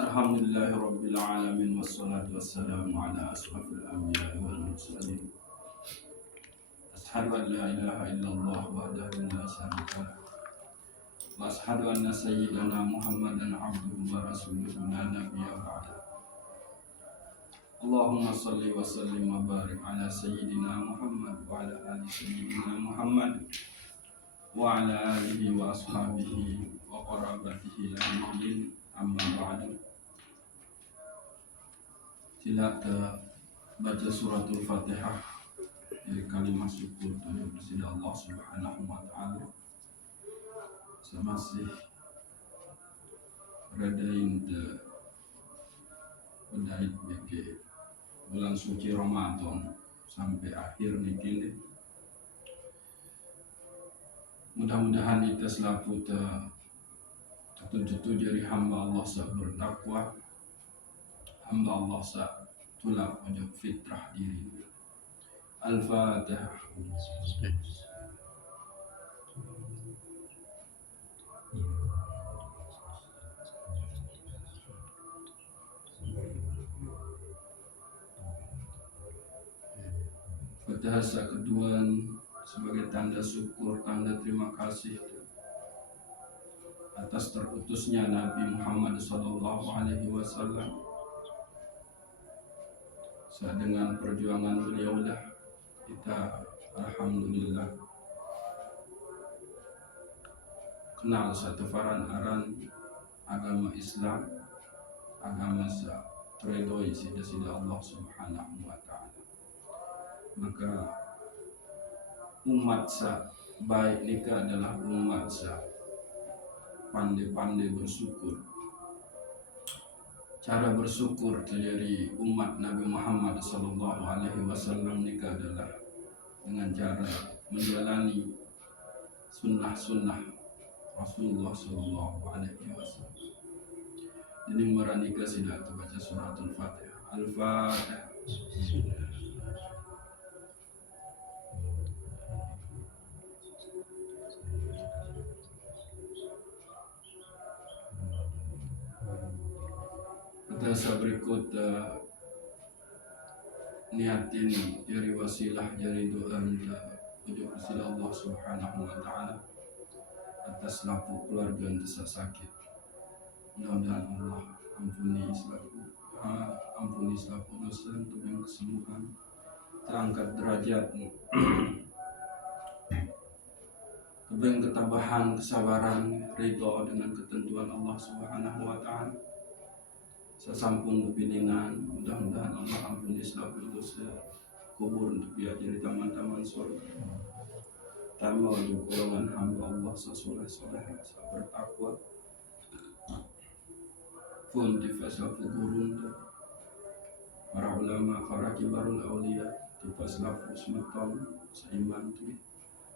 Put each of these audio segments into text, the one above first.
Alhamdulillahi Rabbil Alamin wassalatu wassalamu ala ashrafil anbiya'i wal mursalin. Ashhadu an la ilaha illallah wahdahu la syarika lah wa ashhadu anna sayyidana Muhammadan abduhu wa rasuluhu la nabiyya ba'da. Allahumma salli wa sallim wa barik ala sayyidina Muhammad wa ala ali sayyidina Muhammad wa ala alihi wa ashabihi wa qarabatihi ajma'in, amma ba'du. Sila baca suratul Fatihah dari kalimat syukur kepada Allah Subhanahu wa taala. Saya masih beradain bedait bagi bulan suci Ramadan sampai akhir niki. Mudah-mudahan kita selaku tertuju dari hamba Allah sa bertakwa, hamba Allah sa tulak pojok fitrah diri. Al-Fatihah. Fatihah sa kedua sebagai tanda syukur, tanda terima kasih atas terutusnya Nabi Muhammad SAW. Dengan perjuangan beliaulah kita alhamdulillah kenal satu aran agama Islam, agama sa teridoi sida Allah Subhanahu wa taala. Maka umat sa baik nika adalah umat sa pandai-pandai bersyukur. Cara bersyukur dari umat Nabi Muhammad SAW nika adalah dengan cara menjalani sunnah-sunnah Rasulullah SAW. Jadi meranika sila baca suratul Fatihah. Al-Fatihah. Kita berikut niatin jadi wasilah, jadi doa minta ujuk sila Allah Subhanahu wa taala atas laku keluarga yang sakit. Mudah-mudahan Allah ampuni selaku dosa untuk yang kesembuhan, terangkat derajat, kebeng ketabahan, kesabaran, ridho dengan ketentuan Allah Subhanahu wa taala. Sesampun kepilingan, mudah-mudahan Allah ampuni selaku dosa, kubur untuk dia jadi taman-taman surga. Tambah untuk golongan hamba Allah sesoleh-soleh, bertakwa pun di fasa gurun para ulama, para kibarul awliya di fasa semeton seiman tu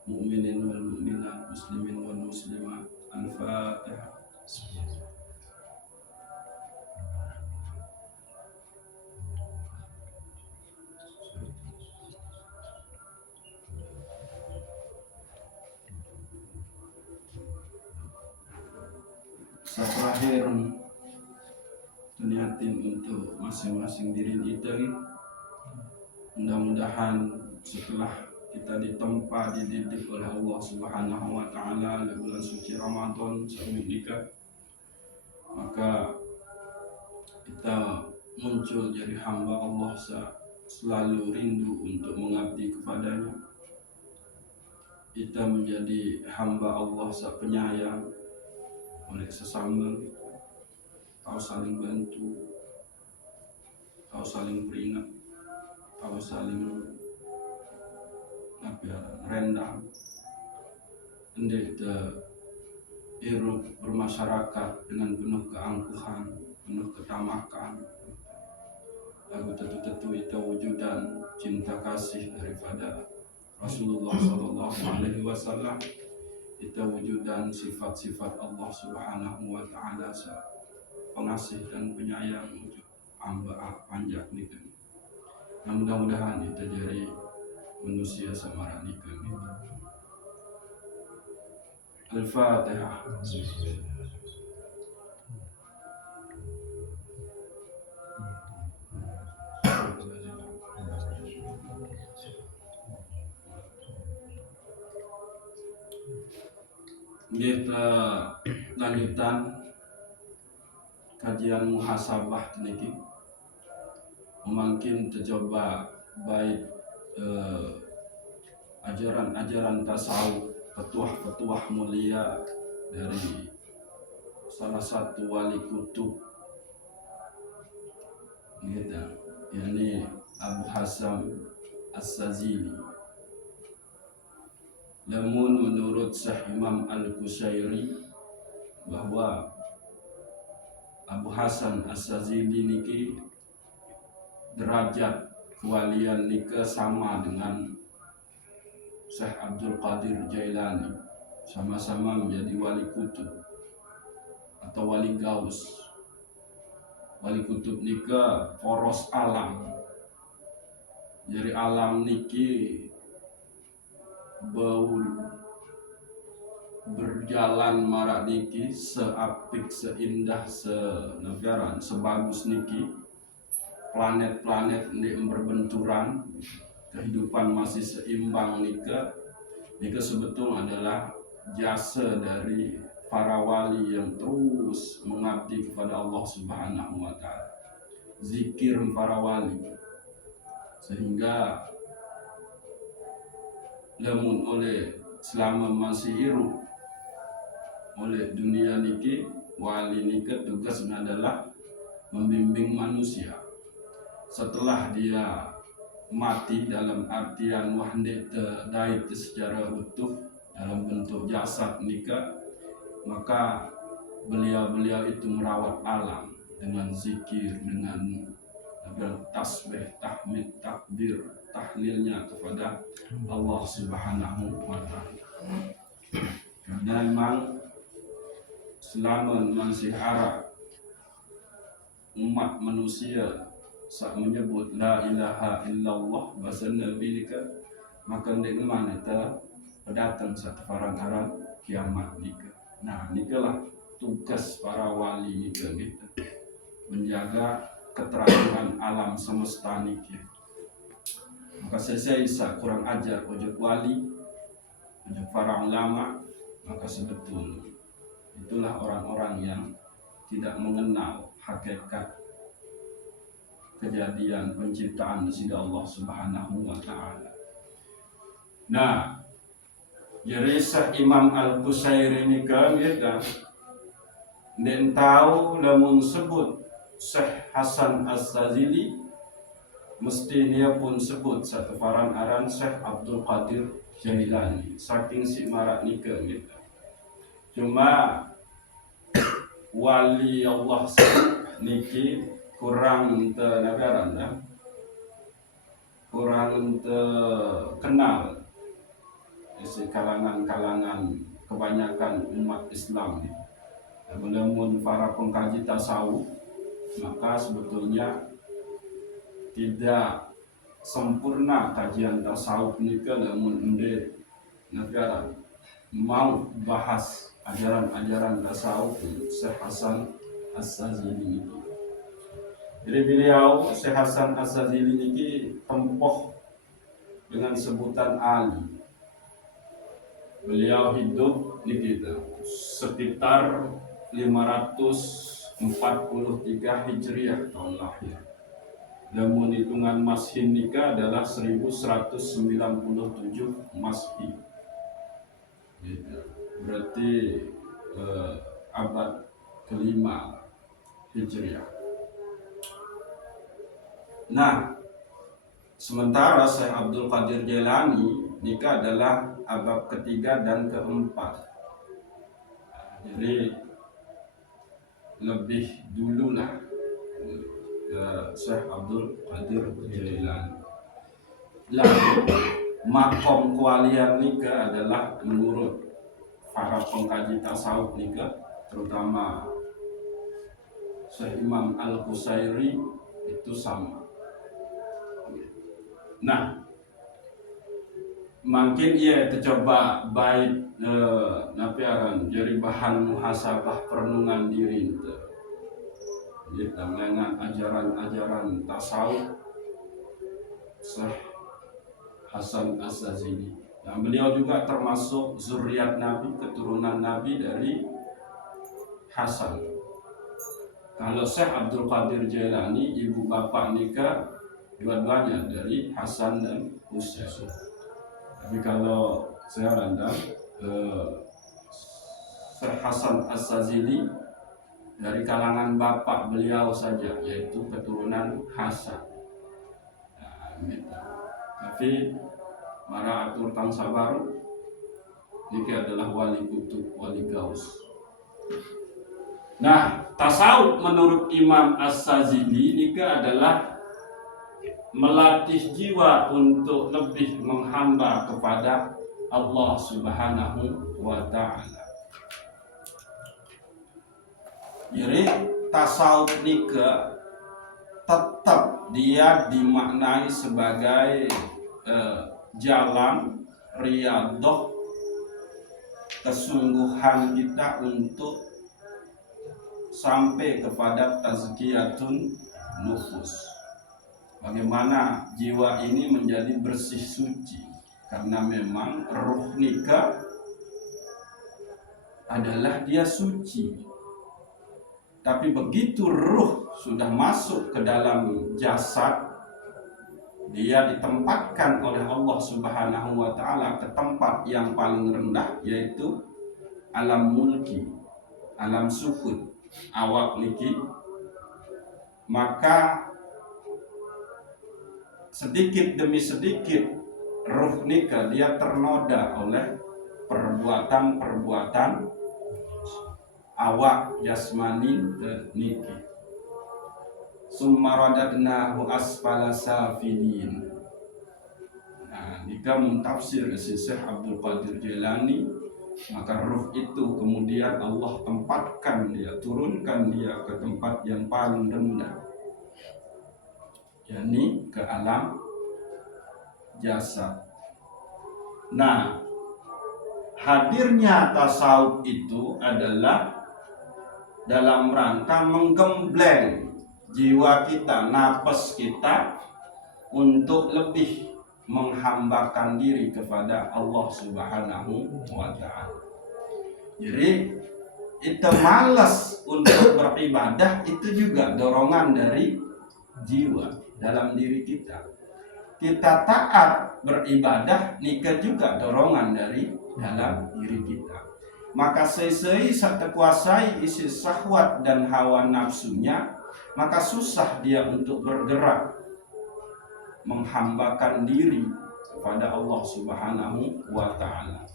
mu'minin wal mu'minat, muslimin wal muslimat. Al-Fatihah. Terakhir niatin untuk masing-masing diri kita. Mudah-mudahan setelah kita ditempa, dididik oleh Allah Subhanahu wa taala di bulan suci Ramadan semenika, maka kita muncul jadi hamba Allah selalu rindu untuk mengabdi kepadanya. Kita menjadi hamba Allah penyayang oleh sesama, tahu saling bantu, tahu saling peringat, tahu saling rendang. Hendek hidup bermasyarakat dengan penuh keangkuhan, penuh ketamakan. Lagu tentu itu wujudan cinta kasih daripada Rasulullah SAW. Itu wujudan sifat-sifat Allah Subhanahu wa taala, pengasih dan penyayang untuk hamba panjang nikah. Nah, mudah-mudahan kita jadi manusia sama nikah. Al-Fatihah. Kita lanjutan kajian muhasabah niki. Mungkin tercoba baik ajaran-ajaran tasawuf, petuah-petuah mulia dari salah satu wali kutub gitu, yakni Abu Hasan As-Sazili. Namun menurut Syekh Imam Al-Qushairi bahwa Abu Hasan As-Sazili niki derajat kewalian nika sama dengan Syekh Abdul Qadir Jailani, sama-sama menjadi wali kutub atau wali gaus. Wali kutub nika poros alam. Jadi alam niki berjalan marak niki seapik, seindah, senegaran, sebagus niki. Planet-planet ini berbenturan, kehidupan masih seimbang nika sebetulnya adalah jasa dari para wali yang terus mengabdi kepada Allah Subhanahu wa taala. Zikir para wali sehingga namun oleh selama masih hidup oleh dunia niki, wali niki tugasnya adalah membimbing manusia. Setelah dia mati dalam artian wahdet dait secara utuh dalam bentuk jasad nikah, maka beliau itu merawat alam dengan zikir, dengan tasbih, tahmid, takbir, tahlilnya kepada Allah Subhanahu wa taala. Karena memang selama masih ada umat manusia saat menyebut la ilaha illallah bahasa Nabi nika, maka ndek mana ta pendatang satu farang-farang kiamat nika. Nah, nikalah tugas para wali nika gitu, menjaga keteraturan alam semesta niki. Maka saya kurang ajar ojok wali, ojok para ulama, maka sebetulnya itulah orang-orang yang tidak mengenal hakikat kejadian penciptaan sida Allah Subhanahu wa taala. Nah, jadi Imam Al-Qushairi ini kan dia dan tahu namun sebut Syekh Hasan As-Sazili mesti dia pun sebut satu faran aran Syekh Abdul Qadir Jailani, saking si marak nikah gitu. Cuma wali Allah niki kurang tenagaran ya, kurang terkenal di kalangan kebanyakan umat Islam. Namun para pengkaji tasawuf, maka sebetulnya tidak sempurna kajian tasawuf nikah, namun ende negara mau bahas ajaran-ajaran tasawuf Syekh Hasan As-Sazili. Jadi beliau Syekh Hasan As-Sazili ini tempoh dengan sebutan Ali. Beliau hidup di kita sekitar 543 Hijriah tahun lahir. Namun hitungan Masih nikah adalah 1197 Masih. Berarti abad kelima Hijriah. Nah, sementara Syekh Abdul Qadir Jailani nikah adalah abad ketiga dan keempat. Jadi lebih dulu lah Syekh Abdul Qadir Jailani. Lalu makom kewalian nikah adalah menurut para pengkaji tasawuf nikah, terutama Syekh Imam Al-Qushairi itu sama. Nah, mungkin ia tercoba baik napiaran jadi bahan muhasabah perenungan diri itu. Dengan ajaran-ajaran tasawuf Syekh Hasan As-Sazili. Nah, beliau juga termasuk zuriat Nabi, keturunan Nabi dari Hasan. Kalau Syekh Abdul Qadir Jailani, ibu bapak nikah dua-duanya dari Hasan dan Husain. Tapi kalau saya randang Syekh Hasan As-Sazili dari kalangan bapak beliau saja, yaitu keturunan Hasan. Nah, gitu. Tapi Mara Atur Tangsa Baru ini adalah wali kutub, wali gaus. Nah, tasawuf menurut Imam As-Sazili ini adalah melatih jiwa untuk lebih menghamba kepada Allah Subhanahu wa Ta'ala. Jadi tasawuf nika tetap dia dimaknai sebagai jalan riyadhah kesungguhan kita untuk sampai kepada tazkiyatun nufus. Bagaimana jiwa ini menjadi bersih suci, karena memang ruh nika adalah dia suci. Tapi begitu ruh sudah masuk ke dalam jasad, dia ditempatkan oleh Allah Subhanahu wa Ta'ala ke tempat yang paling rendah, yaitu alam mulki, alam sukun, awak niki. Maka sedikit demi sedikit ruh nika dia ternoda oleh perbuatan-perbuatan awak jasmani niki. Summa radadnahu asfala safilin. Nah, jika mentafsir Syekh Abdul Qadir Jailani, maka ruh itu kemudian Allah tempatkan dia, turunkan dia ke tempat yang paling rendah, yakni ke alam jasad. Nah, hadirnya tasawuf itu adalah dalam rangka menggembleng jiwa kita, nafas kita untuk lebih menghambakan diri kepada Allah Subhanahu wa Ta'ala. Jadi itu malas untuk beribadah itu juga dorongan dari jiwa dalam diri kita. Kita taat beribadah nikah juga dorongan dari dalam diri kita. Maka sesuai saat kuasai isi syahwat dan hawa nafsunya, maka susah dia untuk bergerak menghambakan diri kepada Allah Subhanahu wa Ta'ala.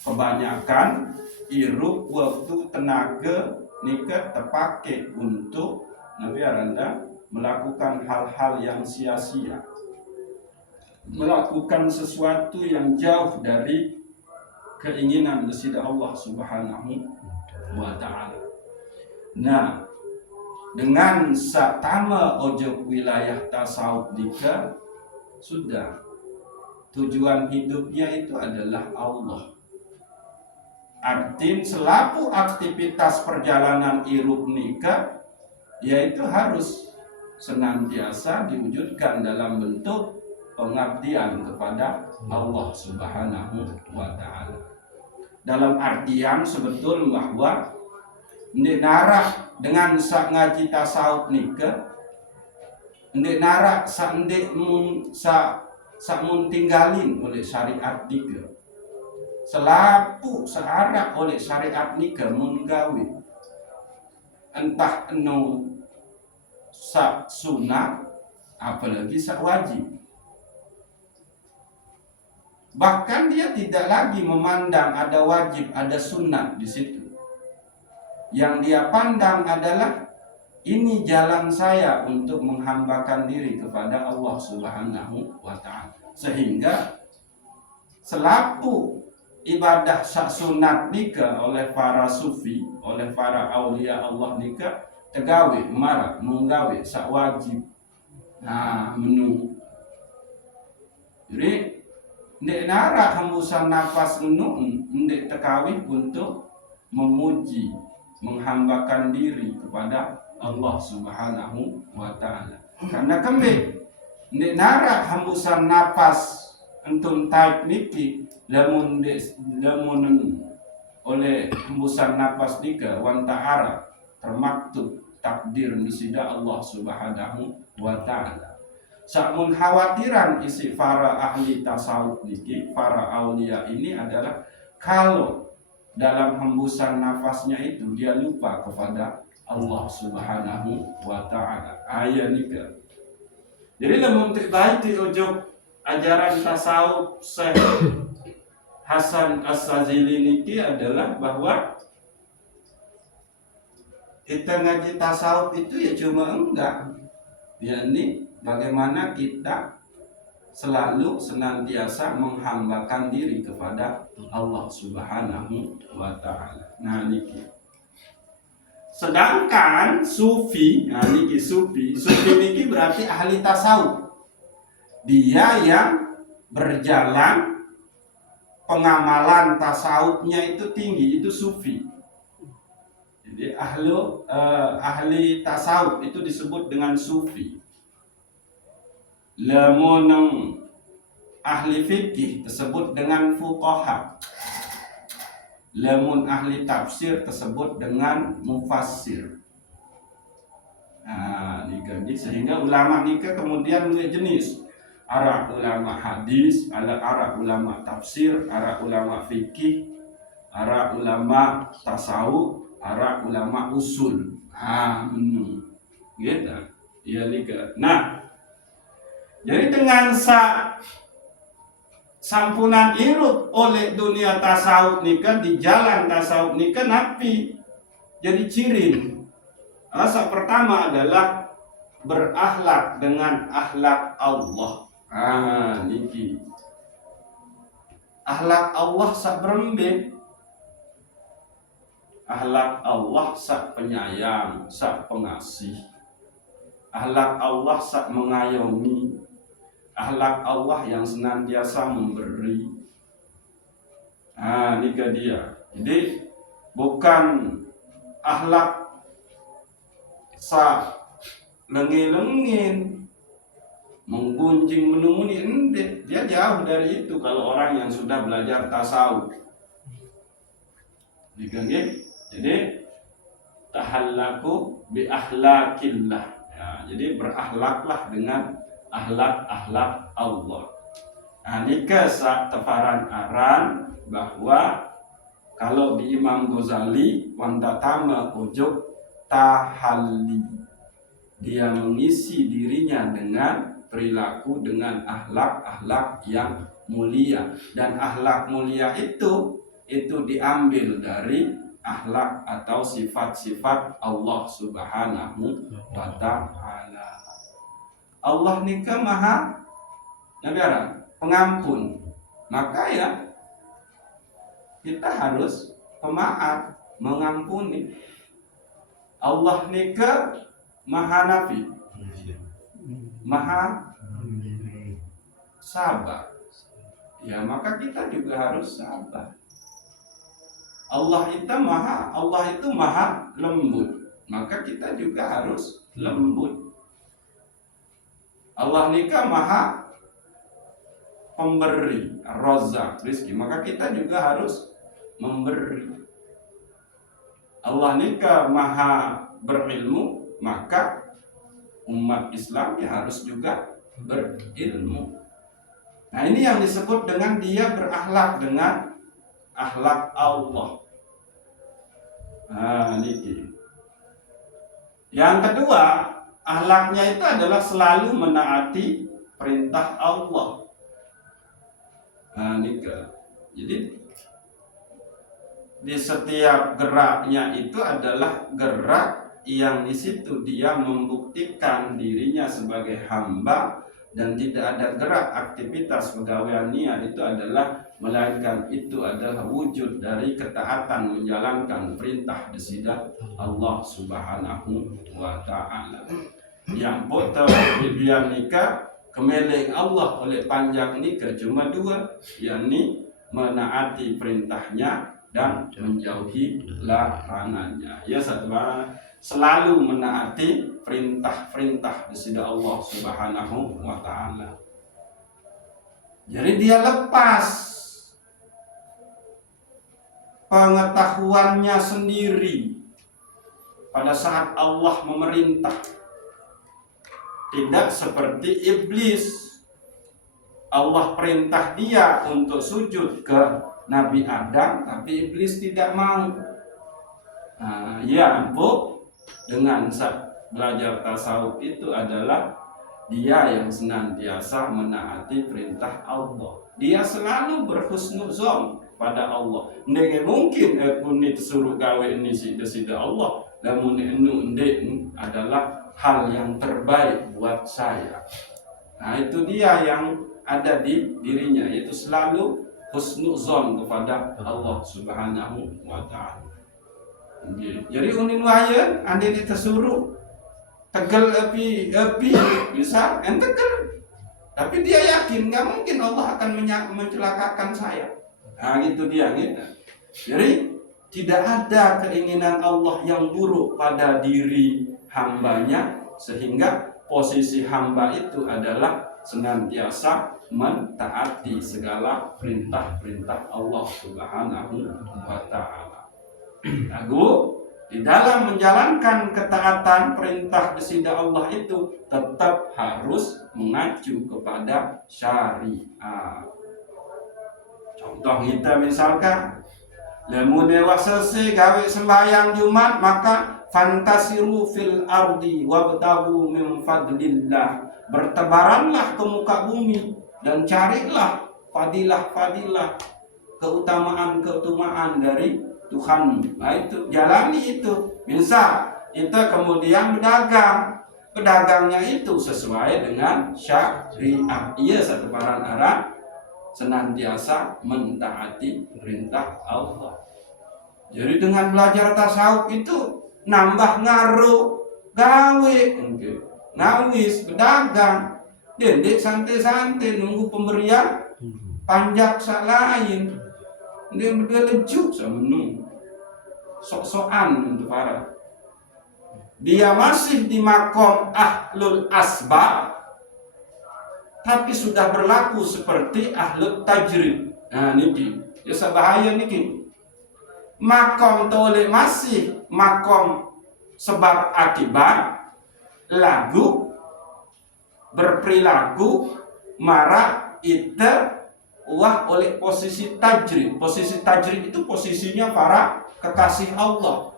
Kebanyakan irup waktu tenaga nikah terpakai untuk Nabi Aranda melakukan hal-hal yang sia-sia, melakukan sesuatu yang jauh dari keinginan besida Allah Subhanahu wa Ta'ala. Nah, dengan satama ojo wilayah tasawuf dika, sudah tujuan hidupnya itu adalah Allah. Artinya selaku aktivitas perjalanan irup nikah, yaitu harus senantiasa diwujudkan dalam bentuk pengabdian kepada Allah Subhanahu wa Ta'ala. Dalam artian sebetul bahwa ndek narak dengan sak ngaji tasawuf nikah, ndek narak sak ndek mun tinggalin oleh syariat nikah. Selaku searak oleh syariat nikah mun gawe entah eno sak sunat apalagi sak wajib. Bahkan dia tidak lagi memandang ada wajib, ada sunat di situ. Yang dia pandang adalah ini jalan saya untuk menghambakan diri kepada Allah Subhanahu wa Ta'ala. Sehingga selaku ibadah sak sunat nikah oleh para sufi, oleh para aulia Allah nikah, tegawe marah menggawe sak wajib. Nah, menu. Jadi ndek nara hembusan nafas menu ndek tekawih untuk memuji, menghambakan diri kepada Allah Subhanahu wa Ta'ala. Karena kembali ndek nara hembusan nafas antum type niki lamun oleh hembusan napas nika wan ta'ara termaktub takdir nisida Allah Subhanahu wa ta'ala. Sakmun khawatiran isi para ahli tasawuf niki, para aulia ini adalah kalau dalam hembusan nafasnya itu dia lupa kepada Allah Subhanahu wa ta'ala. Ayat nika. Jadi lamun baik di ujung ajaran tasawuf Syekh Hasan As-Sazili niki adalah bahwa kita ngaji tasawuf itu ya cuma enggak, yakni bagaimana kita selalu senantiasa menghambakan diri kepada Allah Subhanahu wa ta'ala. Nah niki. Sedangkan sufi, nah niki sufi niki berarti ahli tasawuf. Dia yang berjalan pengamalan tasawufnya itu tinggi, itu sufi. Jadi ahli tasawuf itu disebut dengan sufi. Lamun ahli fikih tersebut dengan fuqaha. Lamun ahli tafsir tersebut dengan mufassir. Nah, sehingga ulama nikah kemudian dua jenis. Ara ulama hadis, ara ulama tafsir, ara ulama fikih, ara ulama tasawuf, ara ulama usul. Gitu. Ya nikah. Nah, jadi dengan sampunan irut oleh dunia tasawuf nikah di jalan tasawuf nikah napi jadi ciri. Rasa pertama adalah berakhlak dengan akhlak Allah. Niki. Akhlak Allah sak berembe. Akhlak Allah sak penyayang, sak pengasih. Akhlak Allah sak mengayomi. Akhlak Allah yang senantiasa memberi. Niki dia. Jadi bukan akhlak sak lengin-lengin, menggunjing menumuni, enggak. Dia jauh dari itu kalau orang yang sudah belajar tasawuf. Jadi tahallaku bi akhlakillah. Ya, jadi berakhlaklah dengan akhlak Allah. Nikah sak tefaran aran bahwa kalau di Imam Ghazali wantatama ujuk tahalli, dia mengisi dirinya dengan perilaku dengan akhlak yang mulia, dan akhlak mulia itu diambil dari akhlak atau sifat-sifat Allah Subhanahu wa ta'ala. Allah nikah maha pengampun, maka ya kita harus pemaaf, mengampuni. Allah nikah maha nafi, maha sabar. Ya maka kita juga harus sabar. Allah itu maha lembut, maka kita juga harus lembut. Allah nikah maha pemberi, rozak, rizki, maka kita juga harus memberi. Allah nikah maha berilmu, maka umat Islam harus juga berilmu. Nah ini yang disebut dengan dia berakhlak dengan akhlak Allah. Niki. Yang kedua, akhlaknya itu adalah selalu menaati perintah Allah. Nika. Jadi di setiap geraknya itu adalah gerak yang di situ dia membuktikan dirinya sebagai hamba, dan tidak ada gerak aktivitas pegawaiannya itu adalah melainkan itu adalah wujud dari ketaatan menjalankan perintah desida Allah Subhanahu wa ta'ala. Yang potong bibian nikah kemeleng Allah oleh panjang nikah cuma dua, yakni menaati perintahnya dan menjauhi larangannya. Ya selalu menaati perintah-perintah desida Allah Subhanahu wa ta'ala. Jadi dia lepas pengetahuannya sendiri pada saat Allah memerintah. Tidak seperti iblis. Allah perintah dia untuk sujud ke Nabi Adam, tapi iblis tidak mau. Ya, Bu, dengan belajar tasawuf itu adalah dia yang senantiasa menaati perintah Allah. Dia selalu berhusnuzon pada Allah. Nggak mungkin aku ni suruh gawe ini sida Allah. Namun ini adalah hal yang terbaik buat saya. Nah, itu dia yang ada di dirinya, yaitu selalu husnuzon kepada Allah Subhanahu wa Ta'ala. Jadi unin waya ande ditesuruh tegel api bisa tegel, tapi dia yakin nggak mungkin Allah akan mencelakakan saya. Nah, itu dia gitu. Jadi tidak ada keinginan Allah yang buruk pada diri hambanya, sehingga posisi hamba itu adalah senantiasa mentaati segala perintah-perintah Allah Subhanahu wa Ta'ala. Lalu di dalam menjalankan ketaatan perintah desida Allah itu tetap harus mengacu kepada syariat. Contoh kita misalkan, lamun dewa selesai gawe sembahyang Jumat, maka fantasiru fil ardi wabtagu min fadlillah. Bertebaranlah ke muka bumi dan carilah fadilah-fadilah, keutamaan-keutamaan dari Tuhan. Nah, itu jalani itu. Misal kita kemudian berdagang, pedagangnya itu sesuai dengan syariat. Iya, satu paran arah senantiasa mentaati perintah Allah. Jadi dengan belajar tasawuf itu nambah ngaruh gawe, ngawis, berdagang, dendek santai-santai nunggu pemberian panjak sak lain. Dia berdua lejuk sama nunggu sok-sokan untuk para. Dia masih di makom ahlul asbab, tapi sudah berlaku seperti ahlul tajrid. Nah, niki ya bahaya niki. Makom tole masih makom sebab akibat, lagu berperilaku marah itu wah oleh posisi tajrid. Posisi tajrid itu posisinya para kekasih Allah.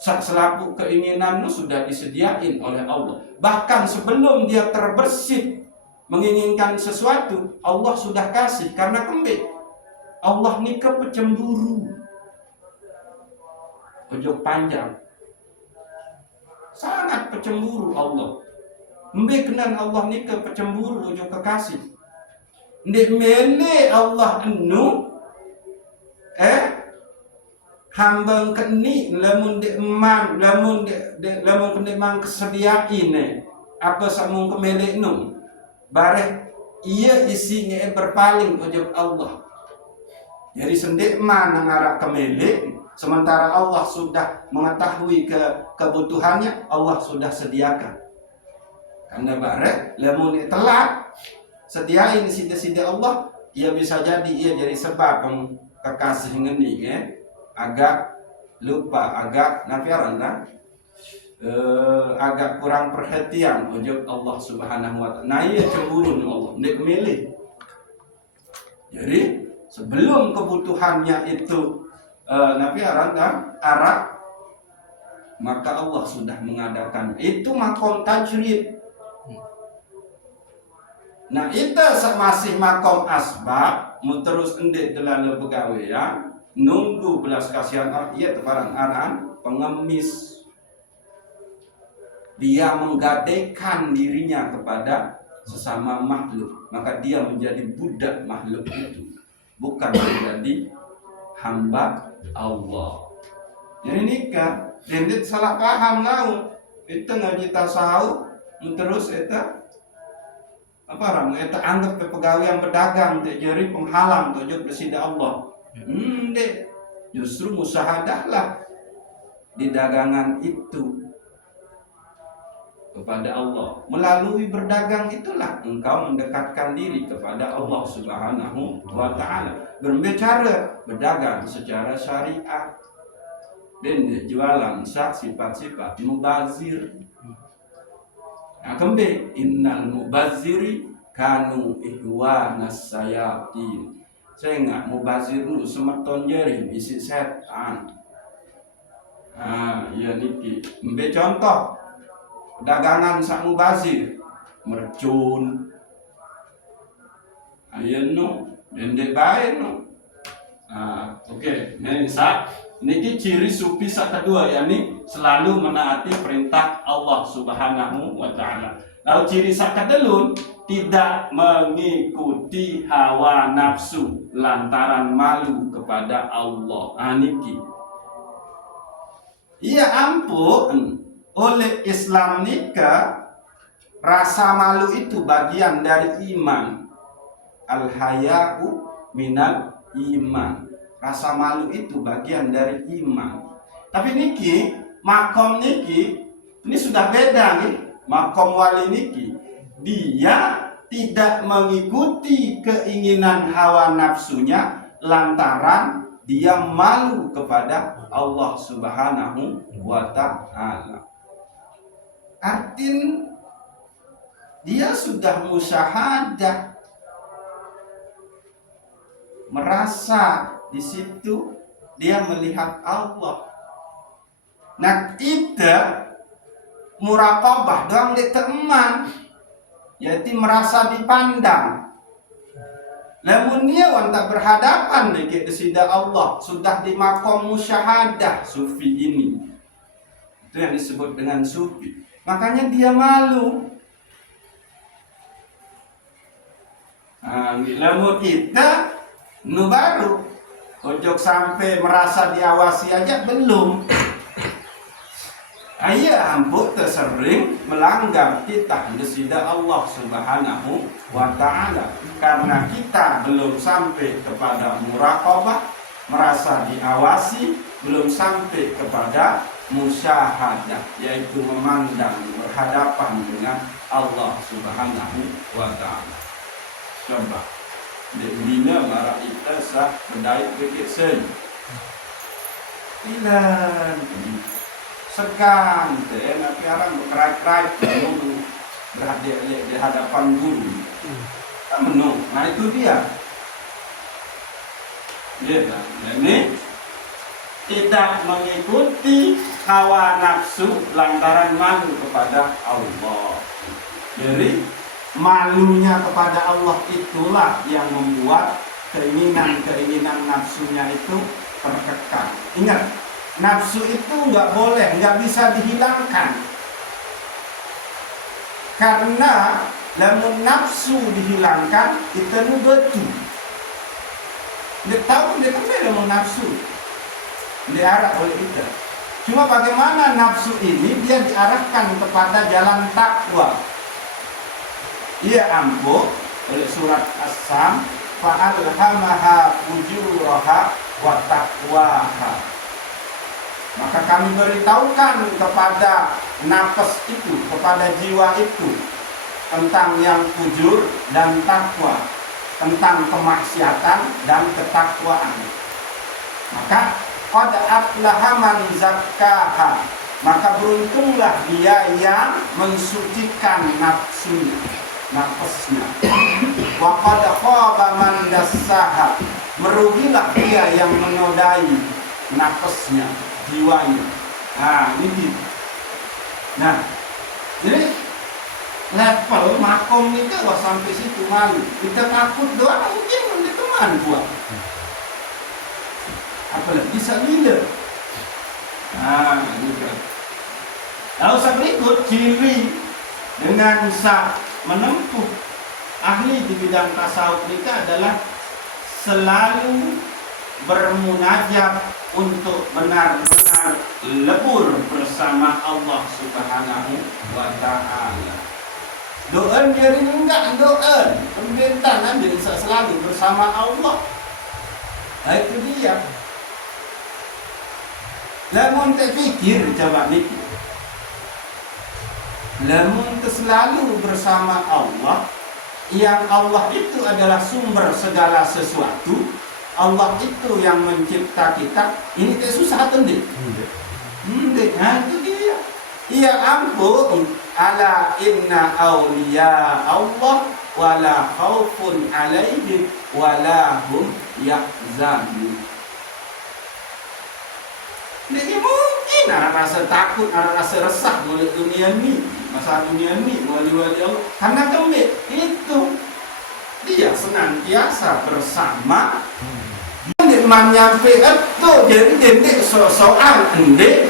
Selaku keinginanmu sudah disediain oleh Allah. Bahkan sebelum dia terbersit menginginkan sesuatu, Allah sudah kasih. Karena kembali Allah ni ke pecemburu, ojo panjang, sangat pecemburu Allah. Mbek kenan Allah ni ke pecemburu, ojo kekasih. Ndek mele Allah enu hambang keni lamun dek man lamun kene mang kesediain apa samung kemele nu bareh iya isinya berpaling ojo Allah. Jadi sendek man ngarak kemele, sementara Allah sudah mengetahui kebutuhannya, Allah sudah sediakan. Karena bare lamun telat sediain sida-sida Allah, ia bisa jadi ia jadi sebab kekasih ngeni agak lupa, agak nafiaran agak kurang perhatian ujub Allah Subhanahu wa Ta'ala. Nah, ia cemburu Allah, ndek milih. Jadi sebelum kebutuhannya itu nafiaran arah, maka Allah sudah mengadakan itu makom tajrid. Nah, itu masih makom asbab, terus endek terlalu begawean, nunggu belas kasihan ia tebarang aran pengemis. Dia menggadaikan dirinya kepada sesama makhluk, maka dia menjadi budak makhluk itu, bukan menjadi hamba Allah. Jadi nikah, endek salah paham ngau, itu ngaji tasawuf, terus itu apa orang itu anggap pegawai yang berdagang jadi penghalang tujuh presiden Allah. Dek, justru musahadahlah di dagangan itu. kepada Allah. Melalui berdagang itulah engkau mendekatkan diri kepada Allah Subhanahu wa taala. Berbicara berdagang secara syariat dan jualan sifat-sifat mubazir. Nah, kembali innal mubaziri kanu ihwanas sayatin. Saya ingat mubazir nu semeton jeri isi setan. Ya niki. Ambil contoh dagangan sak mubazir, mercun. Ayen no, dendek bae no. Oke. Nah, niki ciri sufi sak kedua, yakni selalu menaati perintah Allah Subhanahu wa taala. Lalu ciri sak kedelun tidak mengikuti hawa nafsu lantaran malu kepada Allah. Niki. Iya ampun, oleh Islam nikah rasa malu itu bagian dari iman. Al-haya'u minal iman. Rasa malu itu bagian dari iman. Tapi niki, makom niki, ini sudah beda nih. Makom wali niki, dia tidak mengikuti keinginan hawa nafsunya lantaran dia malu kepada Allah Subhanahu wa ta'ala. Artinya dia sudah musyahadah, merasa di situ dia melihat Allah. Nah, kita muraqabah doang di teman, yaitu merasa dipandang. Lamun dia tak berhadapan dengan sida Allah, sudah di makom musyahadah sufi ini. Itu yang disebut dengan sufi. Makanya dia malu. Lamun kita nu baru ojok sampai merasa diawasi aja belum. Ayah ampun tersering melanggar kita desida Allah Subhanahu wa ta'ala, karena kita belum sampai kepada muraqabah, merasa diawasi, belum sampai kepada musyahadah, yaitu memandang berhadapan dengan Allah Subhanahu wa ta'ala. Coba dina marah kita sah berdaya kekesen ilan sekan tapi orang berkerai-kerai di hadapan guru menung. Nah itu dia kan? Ini tidak mengikuti hawa nafsu lantaran malu kepada Allah. Jadi malunya kepada Allah itulah yang membuat keinginan nafsunya itu terkekang. Ingat, nafsu itu nggak boleh, nggak bisa dihilangkan. Karena lamun nafsu dihilangkan, itu betul. Dia tahu dia kan lamun nafsu diarah oleh kita. Cuma bagaimana nafsu ini dia diarahkan kepada jalan takwa. Ia ampun oleh surat As-Sam, fa'alhamaha fujuraha wa taqwaha. Maka kami beritahukan kepada nafas itu, kepada jiwa itu, tentang yang fujur dan takwa, tentang kemaksiatan dan ketakwaan. Maka qad aflaha man zakkaha, maka beruntunglah dia yang mensucikan nafsunya, nafasnya. Wa qad khaba man dassaha, merugilah dia yang menodai nafasnya, jiwanya. Nah, ini. Nah, jadi level makom itu kalau sampai situ malu, kita takut doang mungkin di teman buat. Apalagi bisa leader. Nah, ini kan. Lalu berikut ciri dengan bisa menempuh ahli di bidang tasawuf kita adalah selalu bermunajat untuk benar-benar lebur bersama Allah Subhanahu wa ta'ala. Doa diri enggak doa, pemerintahan bisa selalu bersama Allah. Nah, itu dia. Lamun tak fikir coba mikir. Lamun selalu bersama Allah, yang Allah itu adalah sumber segala sesuatu, Allah itu yang mencipta kita, ini tak susah atau tidak? Nah itu dia. Ya ampun, ala inna awliya Allah wala khaufun alaihim wala hum yahzanun. Jadi mungkin ada rasa takut, ada rasa resah oleh dunia ini, masa dunia ini, wali-wali Allah. Karena kembali itu dia senantiasa bersama. Dia menyampai itu, jadi dia soal endek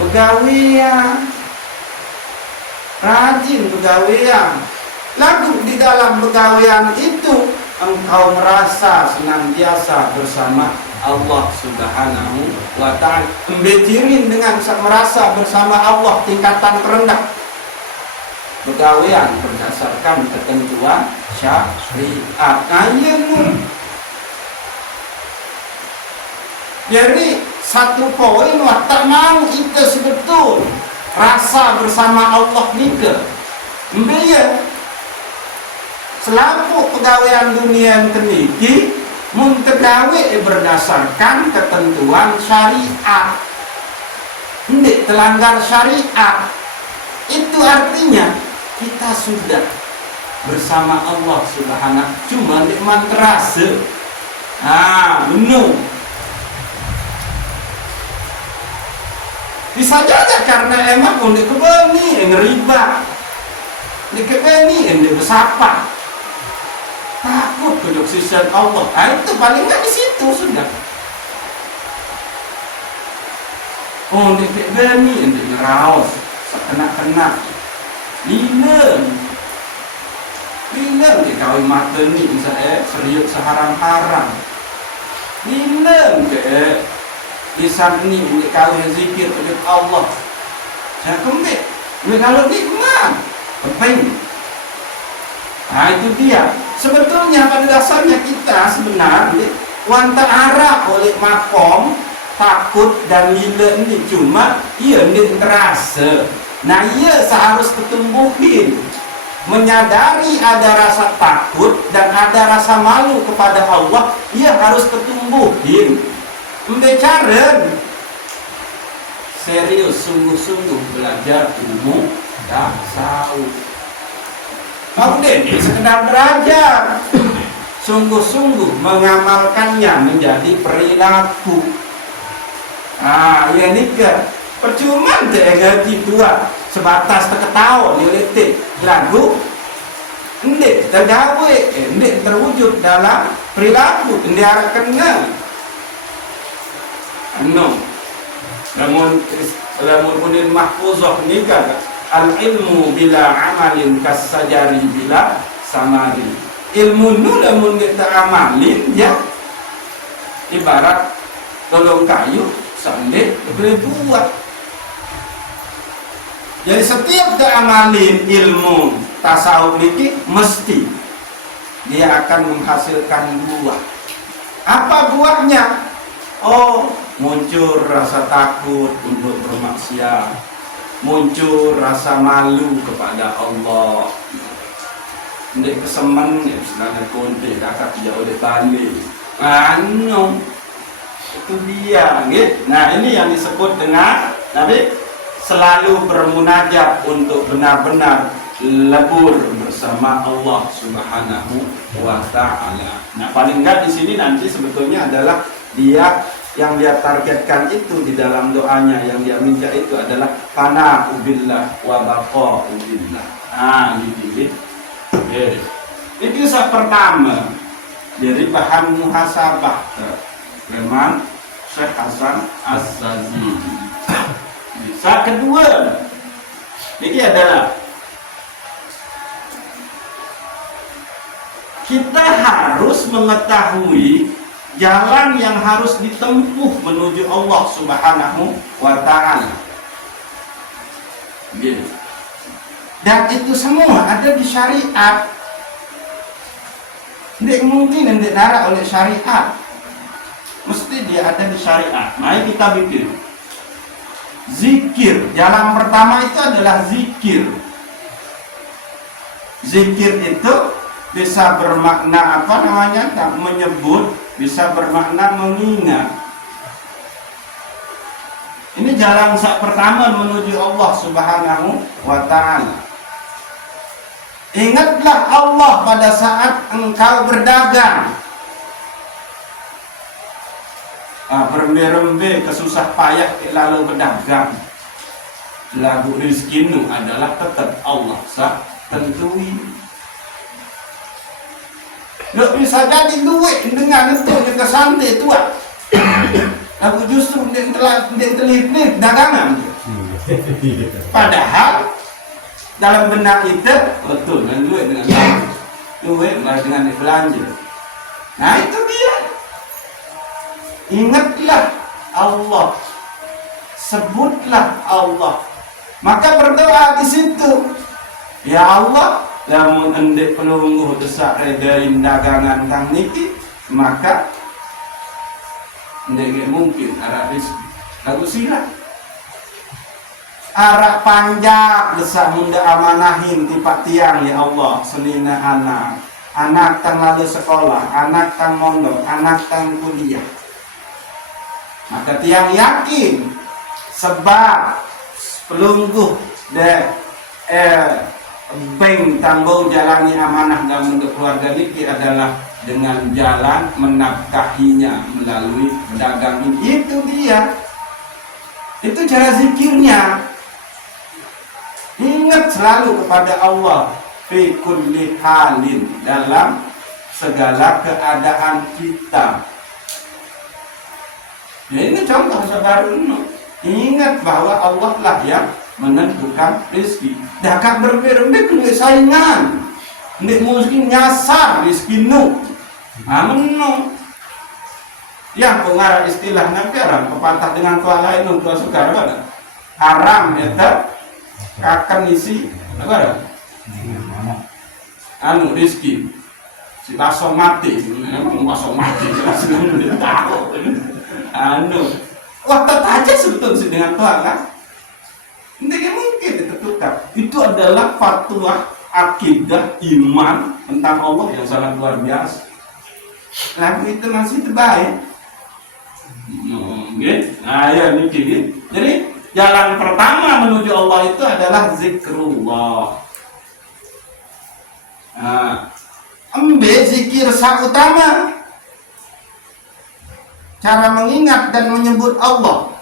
begawian, rajin begawian. Lalu di dalam begawian itu engkau merasa senantiasa bersama Allah Subhanahu wa ta'ala. Membecirin dengan merasa bersama Allah tingkatan terendah. Begawian berdasarkan ketentuan syariat. Jadi satu poin tak mau kita sebetul rasa bersama Allah nika. Mbaya selaku pegawaian dunia yang teniki muntegawe berdasarkan ketentuan syariat. Ndik telanggar syariat. Itu artinya kita sudah bersama Allah Subhanahu, cuma nikmat terasa. Benar. Bisa saja karena emang ndik kebeni yang riba, ndik kebeni yang bersapa. Takut kejoksisan Allah. Itu paling nggak di situ sudah. Ndik kebeni yang ngeraos, kena Linen di kawin mata ni misalnya serius seharam-haram. Linen ke lisan ni di kawin zikir oleh Allah. Saya kembali. Kalau nikmat penting. Itu dia. Sebetulnya pada dasarnya kita sebenarnya wanta arah oleh makom takut dan lila ini cuma ia tidak terasa. Nah ia seharus ketumbuhin, menyadari ada rasa takut dan ada rasa malu kepada Allah, ia harus ketumbuhin. Membicara serius, sungguh-sungguh belajar ilmu tasawuf. Maksudnya sekedar belajar, sungguh-sungguh mengamalkannya menjadi perilaku. Ya nikah. Percuma dia gaji tua sebatas terketawa di letik lagu ndik tergawe ndik terwujud dalam perilaku dia kena namun kunin mahfuzah nikah al ilmu bila amalin kasajari bila samari. Ilmu nu namun kita amalin ya ibarat tolong kayu sambil boleh buat. Jadi setiap keamalin ilmu tasawuf ini mesti dia akan menghasilkan buah. Apa buahnya? Muncul rasa takut untuk bermaksiat, muncul rasa malu kepada Allah. Ndek kesemen ya sebenarnya konti kakak jauh di tali. Itu dia, gitu. Nah ini yang disebut dengan Nabi selalu bermunajat untuk benar-benar lebur bersama Allah Subhanahu wa ta'ala. Nah, paling enggak di sini nanti sebetulnya adalah dia yang dia targetkan itu di dalam doanya yang dia minta itu adalah fana ubillah wa baqa ubillah. Gitu. Itu kisah pertama dari bahan muhasabah dengan Syekh Hasan Az-Zazili. Kisah kedua ini adalah kita harus mengetahui jalan yang harus ditempuh menuju Allah Subhanahu wa ta'ala. Dan itu semua ada di syariat. Tidak mungkin yang didarah oleh syariat. Mesti dia ada di syariat. Mari kita bikin. zikir. Jalan pertama itu adalah zikir. Zikir itu bisa bermakna apa namanya? Menyebut, bisa bermakna mengingat. Ini jalan pertama menuju Allah Subhanahu wa Ta'ala. Ingatlah Allah pada saat engkau berdagang. Berembe-rembe kesusah payah lalu berdagang. Lagu rizkinu adalah tetap Allah tentui. Lo bisa jadi duit dengan itu juga santai tua. Lagu justru dia terlihat dagangan. Padahal dalam benak itu betul dengan duit dengan belanja. Nah itu dia. Ingatlah Allah, sebutlah Allah, maka berdoa di situ. Ya Allah, lamun endek pelungguh desak redain dagangan tang niki, maka endek mungkin arah rezeki. Lagu silat. Arah panjang desak munda amanahin tipak tiang ya Allah, senina anak tang lalu sekolah, anak tang mondok, anak tang kuliah. Maka tiang yakin sebab pelungguh bank tanggung jalani amanah dalam untuk keluarga niki adalah dengan jalan menafkahinya melalui dagang ini. Itu dia. Itu cara zikirnya. Ingat selalu kepada Allah fi kulli halin, dalam segala keadaan kita. Ya ini contoh saudara. Ingat bahwa Allah lah yang menentukan rezeki. Dakat berbe-berbe kena saingan. Ndik mungkin nyasar rezeki nu. Ameno. Yang pengarah istilah negara kepatah dengan tua lain tua sukar ada. Haram eta akan isi apa? Rezeki. Si baso mati, memang baso mati jelas nggak tahu. Waktu aja sebetulnya dengan Tuhan kan? Tidak mungkin ditentukan. Itu adalah fatwa akidah iman tentang Allah yang sangat luar biasa. Lagu itu masih terbaik. Nah ya ini gini. Jadi jalan pertama menuju Allah itu adalah zikrullah. Zikir utama. Cara mengingat dan menyebut Allah.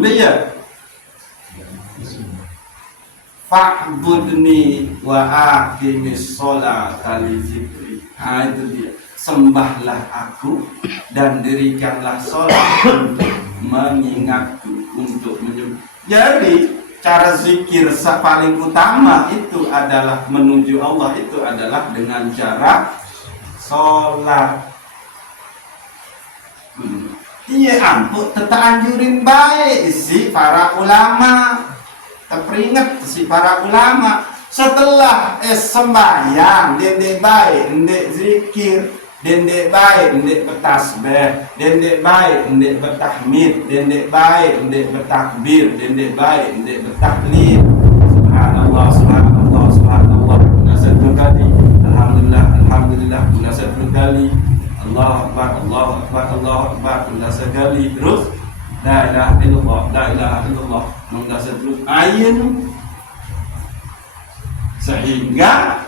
Ya. Fa'budni wa aqimis sholata li dzikri. Itu dia. Sembahlah aku dan dirikanlah sholat untuk mengingatku, untuk menyebut. Jadi cara zikir paling utama itu adalah menuju Allah, itu adalah dengan cara sholat. Iya ampun, tetap anjurin baik si para ulama. Teringat si para ulama setelah sembahyang dendek baik, dendek zikir, dendek baik, dendek bertasbih, dendek baik, dendek bertahmid, dendek baik, dendek bertakbir, dendek baik, dendek bertahlil. Subhanallah, subhanallah, subhanallah. Nasabul kali, alhamdulillah, alhamdulillah, nasabul kali. Allahu Akbar, Allahu Akbar, Allahu Akbar, udah sekali terus la ilaha illallah, la ilaha illallah, udah terus ayin, sehingga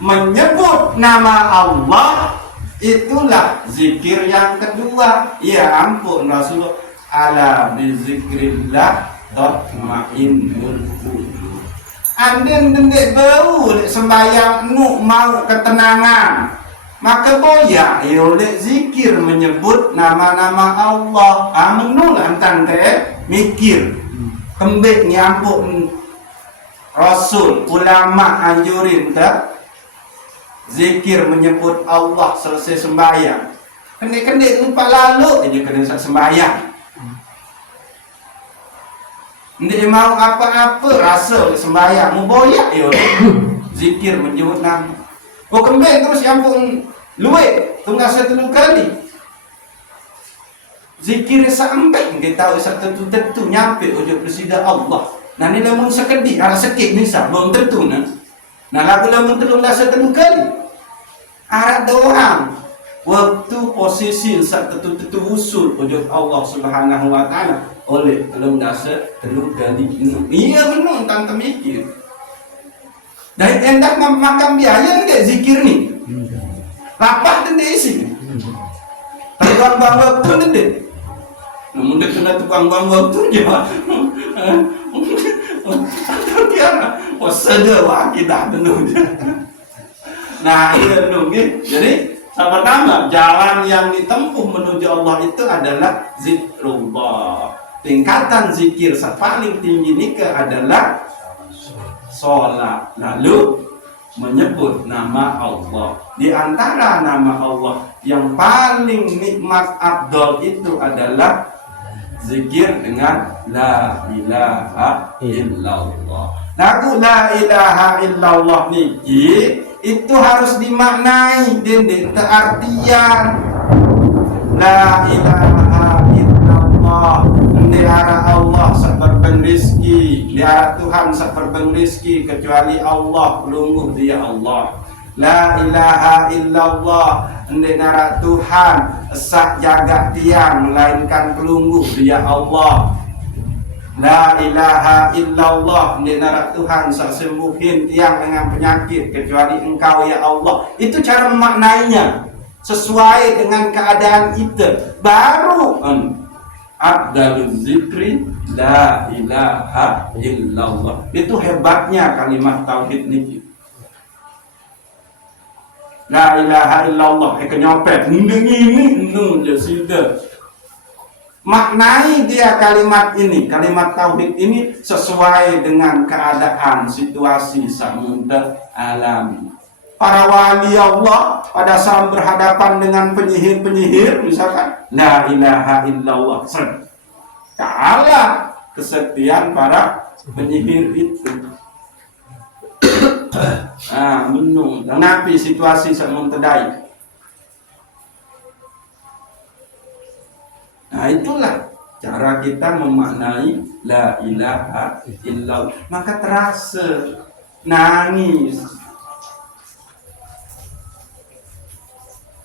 menyebut nama Allah itulah zikir yang kedua. Ya ampun Rasulullah, ala bizikrillah tatma'innul qulub. Anden dendek bau sembahyang nu mau ketenangan, maka boya oleh zikir menyebut nama-nama Allah. Amenul antan teh mikir kembek nyampuk Rasul ulama anjurin tak zikir menyebut Allah selesai sembahyang. Kendek-kendek lupa lalu ini kena sembahyang. Ndek mau apa-apa rasa sembahyang mu boya zikir menyebut nama. Oh kembali terus yang pun luwe tunggal 1 kali. Zikir sampai kita usah tentu nyampe ujuk presiden Allah. Nah ni lamun sekedih, arah sekit misal belum tentu nah. Nah lagu lamun telung dah setengah kali. Arah doang. Waktu posisi saat tentu usul ujuk Allah Subhanahu wa taala oleh telung dah setengah kali. Iya benar tentang mikir. Dan hendak makan biaya enggak zikir ni? Lapar tu dia isi. Tukang buang waktu tu dia. Namun dia kena tukang buang waktu je. Atau dia wasada wakidah penuh. Nah ini penuh. Jadi pertama jalan yang ditempuh menuju Allah itu adalah zikrullah. Tingkatan zikir paling tinggi ini adalah sholat, lalu menyebut nama Allah. Di antara nama Allah yang paling nikmat abdul itu adalah zikir dengan la ilaha illallah. Lagu la ilaha illallah niki itu harus dimaknai dengan artian la ilaha illallah. Di arah Allah seperti rizki, di arah Tuhan seperti rizki, kecuali Allah pelungguh dia Allah. La ilaha illallah, di arah Tuhan sak jagat tiang melainkan pelungguh dia Allah. La ilaha illallah, di arah Tuhan sak sembuhin tiang dengan penyakit kecuali Engkau ya Allah. Itu cara memaknainya sesuai dengan keadaan kita. Baru Abdalul zikri la ilaha illallah. Itu hebatnya kalimat tauhid niki. La ilaha illallah kenyopet ini je sudah. Maknai dia kalimat ini, kalimat tauhid ini sesuai dengan keadaan situasi samudra alami. Para wali Allah pada saat berhadapan dengan penyihir-penyihir misalkan la ilaha illallah kalah kesetiaan para penyihir itu. Menung napi situasi samudra. Nah itulah cara kita memaknai la ilaha illallah. Maka terasa nangis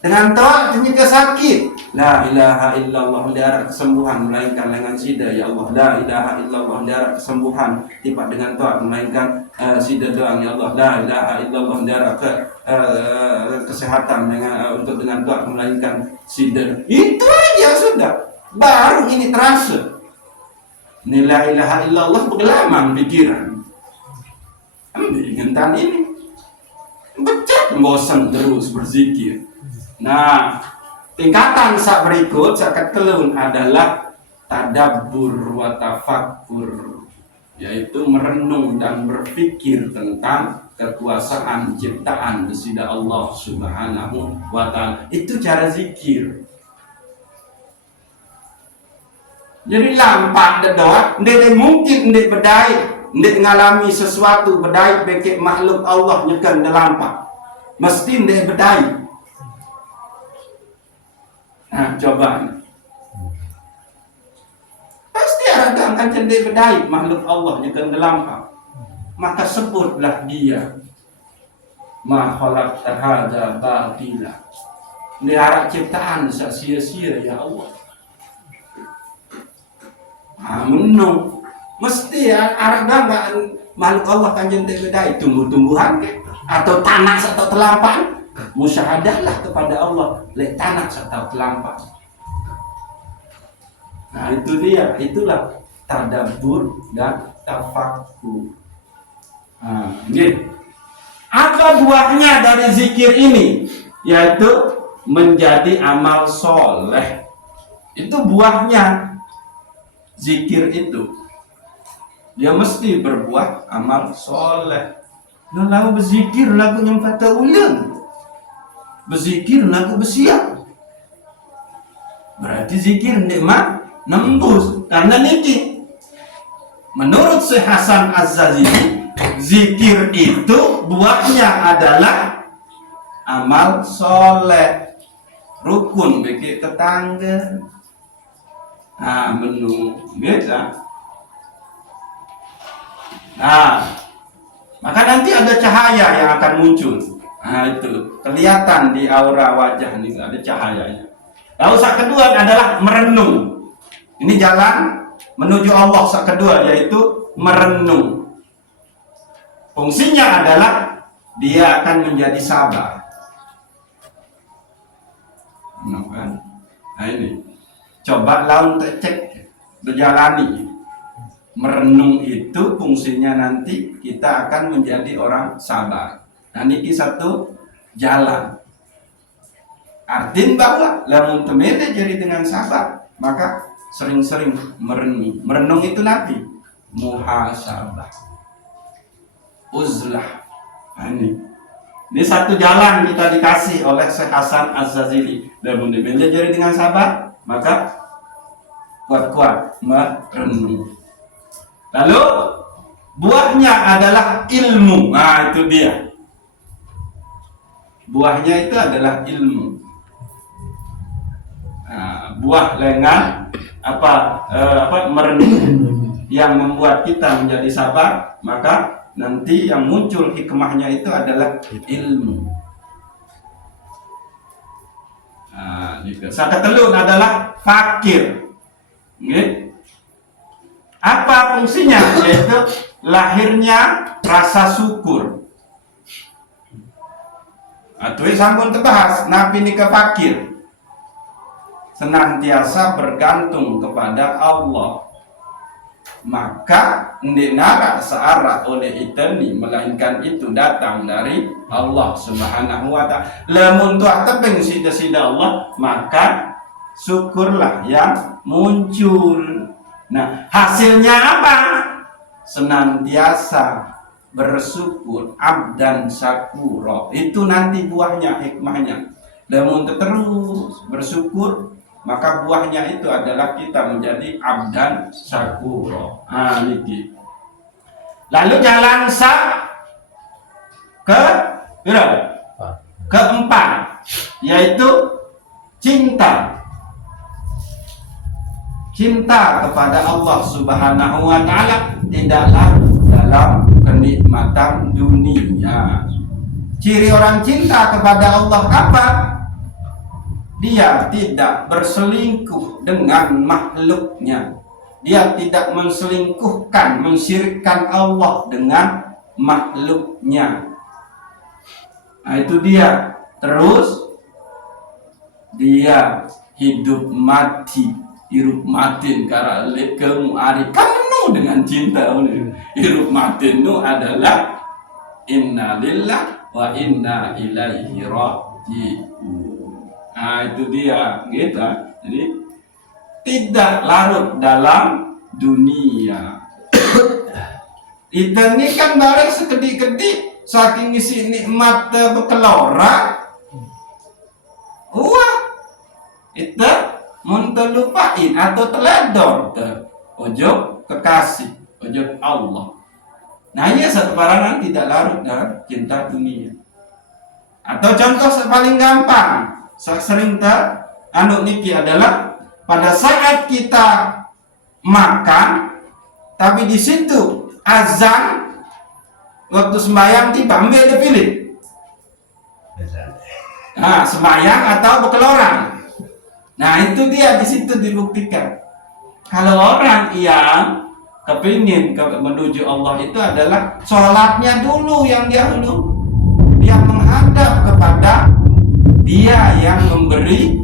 dengan toa ketika sakit. La ilaha illallah diarah kesembuhan melainkan dengan sida ya Allah. La ilaha illallah diarah kesembuhan tidak dengan toa melainkan sida doang ya Allah. La ilaha illallah diarah kesehatan untuk dengan toa melainkan sida. Itu aja sudah. Baru ini terasa. Ini la ilaha illallah bergelaman pikiran. Ambil ingat ini. Becek bosan terus berzikir. Nah, tingkatan sak berikut sak kelun adalah tadabbur wa tafakkur, yaitu merenung dan berpikir tentang kekuasaan ciptaan besida Allah Subhanahu wa taala. Itu cara zikir. Jadi lampak doa, ndek mungkin ndek bedai, ndek ngalami sesuatu bedai bekek makhluk Allah nyekan lampak. Mesti ndek bedai. Nah, coba. Pasti ada akan cendek bedai makhluk Allah nyekan lampak. Maka sebutlah dia. Ma khalaqta hadza batila. Ini harap ciptaan sia-sia ya Allah. Menung mesti ada makhluk Allah kan jentik bedai tumbuh-tumbuhan ke? Atau tanah atau telapak musyahadahlah kepada Allah lek tanah atau telapak. Nah itu dia, itulah tadabbur dan tafakkur. Apa buahnya dari zikir ini? Yaitu menjadi amal soleh. Itu buahnya. Zikir itu dia mesti berbuat amal soleh. Lalu berzikir lagu yang kata ulang, berzikir lagu bersiap. Berarti zikir nikmat nembus. Karena niki menurut Syekh Hasan Az-Zazili, zikir itu buahnya adalah amal soleh. Rukun bagi tetangga, Menu gitu. Maka nanti ada cahaya yang akan muncul. Itu kelihatan di aura wajah ini ada cahayanya. Lalu saat kedua adalah merenung. Ini jalan menuju Allah saat kedua, yaitu merenung. Fungsinya adalah dia akan menjadi sabar. Nah ini, coba laun cek berjalani. Merenung itu fungsinya nanti kita akan menjadi orang sabar. Nah ini satu jalan. Artinya bahwa lamun temene jadi dengan sabar, maka sering-sering merenung. Merenung itu nanti muhasabah, uzlah. Nah, ini satu jalan kita dikasih oleh Syekh Hasan Az-Zazili. Lamun temene jadi dengan sabar, maka kuat-kuat merenung. Lalu buahnya adalah ilmu. Nah itu dia. Buahnya itu adalah ilmu. Buah lengan merenung yang membuat kita menjadi sabar, maka nanti yang muncul hikmahnya itu adalah ilmu. Sakatelun adalah fakir. Okay? Apa fungsinya? Yaitu lahirnya rasa syukur. Atau sampun terbahas, nabi nikah fakir senantiasa bergantung kepada Allah. Maka ndinara searah oleh iteni, melainkan itu datang dari Allah Subhanahu wa ta'ala. Lamun tuah tebing sida-sida Allah, maka syukurlah yang muncul. Nah, hasilnya apa? Senantiasa bersyukur, abdan syakura. Itu nanti buahnya, hikmahnya. Lamun terus bersyukur, maka buahnya itu adalah kita menjadi abdan syakura. Niki. Lalu jalan keempat, yaitu cinta. Cinta kepada Allah Subhanahu wa ta'ala tidaklah dalam kenikmatan dunia. Ciri orang cinta kepada Allah apa? Dia tidak berselingkuh dengan makhluknya. Dia tidak menselingkuhkan, mensyirikkan Allah dengan makhluknya. Nah itu dia. Terus dia hidup mati, hirup matin karena lekemu ari kan penuh dengan cinta. Hirup matin itu adalah inna lillah wa inna ilaihi raji'un. Nah itu dia gitu. Jadi tidak larut dalam dunia. Itu ini kan barang sekedik-kedik saking isi nikmat bekelora. Wah itu mun terlupain atau teledor ojo kekasih, ojo Allah. Nah ini satu barangan tidak larut dalam cinta dunia. Atau contoh paling gampang, sering niki adalah pada saat kita makan, tapi di situ azan waktu sembahyang tiba ambil dia pilih. Nah sembahyang atau bekeloran. Nah itu dia di situ dibuktikan. Kalau orang yang kepingin menuju Allah itu adalah sholatnya dulu yang dia dulu. Dia menghadap kepada Dia yang memberi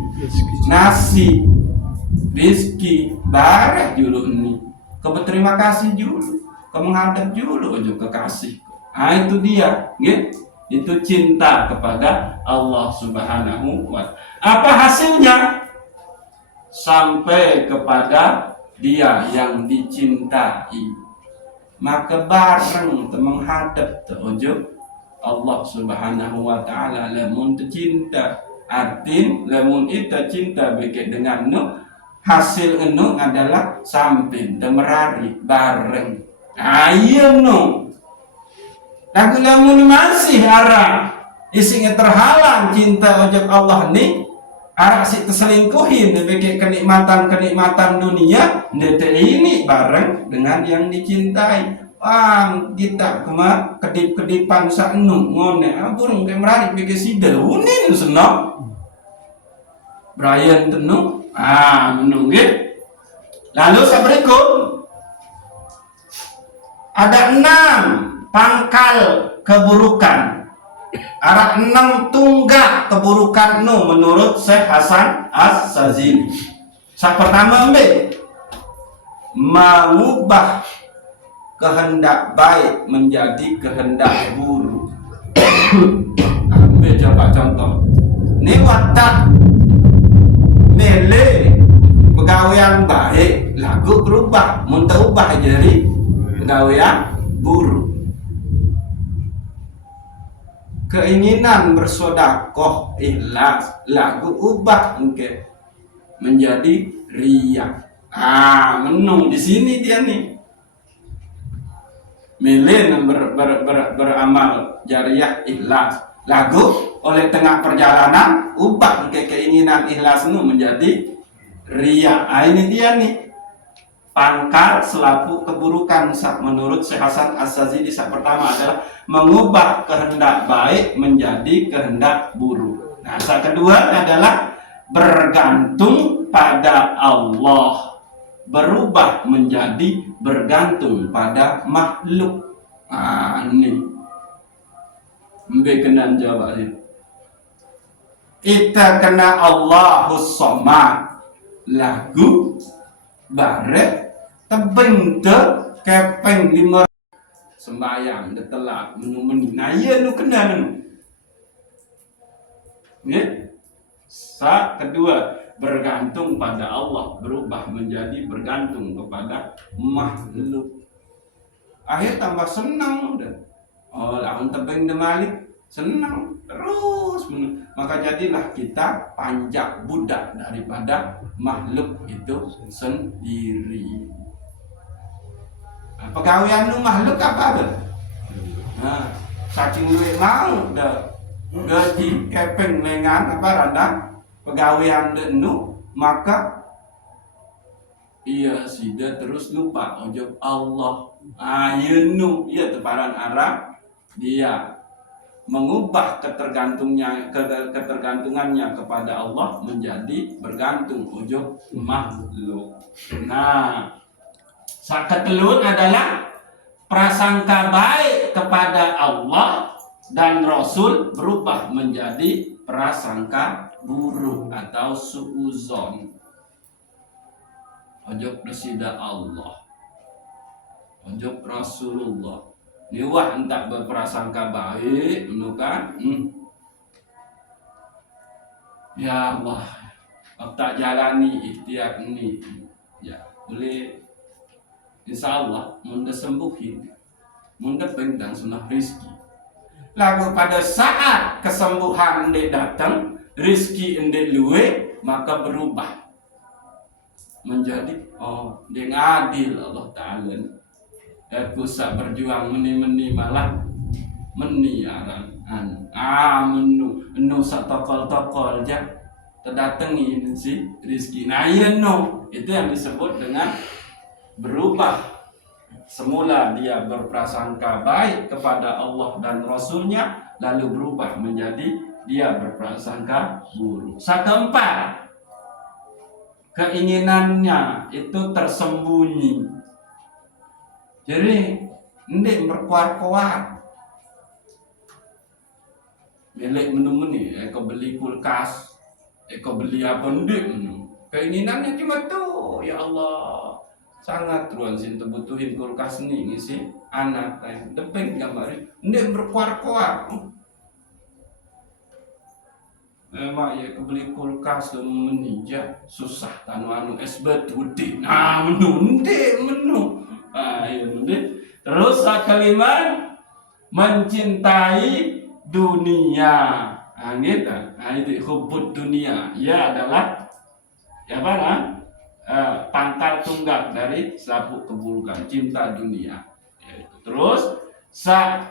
nasi, rizki, barek dulu ini. Berterima kasih dulu, menghadap dulu aja kekasih. Nah itu dia, gitu. Itu cinta kepada Allah Subhanahu wa ta'ala. Apa hasilnya? Sampai kepada dia yang dicintai, maka bareng menghadap terujuk Allah Subhanahu wa ta'ala. Lamun cinta artin lamun ita cinta beke dengan nu hasil enu adalah samping temerari bareng ayo nu. Tapi lamun masih arah isinya terhalang cinta ojek Allah ni Arak si terselingkuhin sebagai kenikmatan dunia, ndete ini bareng dengan yang dicintai. Kita kedip-kedipan saknu ngone burung kemerari bege sida unin senok. Brian tenu menunggit. Lalu saya berikut ada 6 pangkal keburukan. Ada 6 tunggak keburukan menurut Syekh Hasan As-Sazili. Yang pertama mengubah kehendak baik menjadi kehendak buruk. Ambil coba contoh. Ini watak mele pegawaian baik lagu berubah, ubah jadi pegawaian buruk. Keinginan bersodakoh ikhlas lagu ubah menjadi riya. Menung di sini dia nih. Milih beramal jariah ikhlas lagu oleh tengah perjalanan ubah keinginan ikhlas menjadi riya. Ini dia nih pangkal selaku keburukan menurut Syekh Hasan As-Sazili. Yang pertama adalah mengubah kehendak baik menjadi kehendak buruk. Yang kedua adalah bergantung pada Allah, berubah menjadi bergantung pada makhluk. Ini kenan jawab ini. Kita kena Allahus Somad lagu bare tebing te kepeng 5 sembayang detelak menu-menu. Nah iya lu kena nu. Kedua bergantung pada Allah, berubah menjadi bergantung kepada makhluk. Akhir tambah senang udah. Lawan tebing demalik senang terus. Maka jadilah kita panjak budak daripada makhluk itu sendiri. Pegawaian lu makhluk apa tuh? Saking lu mau gaji kepeng lengan apa randang pegawaian nu maka iya sida terus lupa ojok Allah. Iya teparan arah dia mengubah ketergantungannya kepada Allah menjadi bergantung ojok makhluk. Nah, saketelun adalah prasangka baik kepada Allah dan Rasul berubah menjadi prasangka buruk atau suuzon. Ojok presida Allah, ojok Rasulullah. Niwah hendak berprasangka baik, kan? Ya Allah, tak jalani ikhtiar ini, ya boleh. Insya Allah, munda sembuhin, munda bentang sunah rizki. Lalu pada saat kesembuhan endek datang, rizki endek luwe, maka berubah menjadi dia ngadil Allah Ta'ala. Pusat berjuang meni malah meni menu sak tokol aja terdatangi si rizki. Nah iya itu yang disebut dengan berubah. Semula dia berprasangka baik kepada Allah dan Rasulnya, lalu berubah menjadi dia berprasangka buruk. Keempat, keinginannya itu tersembunyi. Jadi ndek berkuar-kuar. Milik menu-menu, eko beli kulkas, eko beli apa ndek menu. Keinginannya cuma tuh, ya Allah. Sangat ruan sin butuhin kulkas nih ngisi anak kayak depeng gambar. Ndek berkuar-kuar. Memang ya kebeli kulkas dan menija susah anu es batu di. Nah menu. Terus kelima mencintai dunia. Itu hubud dunia. Ya adalah pangkal tunggak dari selaku keburukan cinta dunia. Terus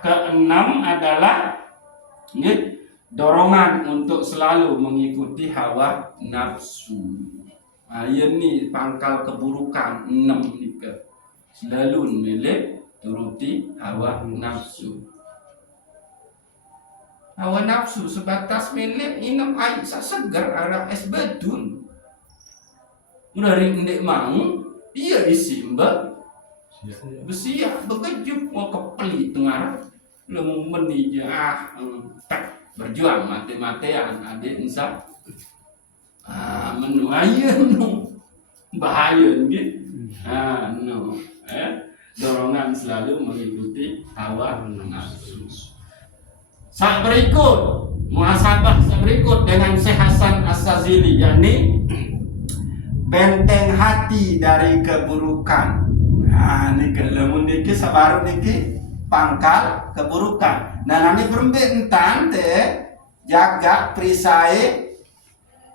keenam adalah dorongan untuk selalu mengikuti hawa nafsu. Ini pangkal keburukan 6 ni ke. Selalu milih turuti hawa nafsu. Hawa nafsu sebatas milih minum air segar arah es bedun. Dari ndek mau, iya isi mbak. Bersiap bekejuk mau kepeli tengah. Lemu meni tak berjuang mati-matian adik insya. Menuayan bahaya gitu. No. Dorongan selalu mengikuti hawa nafsu. Saat berikut muhasabah berikut dengan Syekh Hasan As-Sazili, yakni benteng hati dari keburukan. Ini kelemun niki sabaru niki pangkal keburukan. Nah nanti berembik entan jaga perisai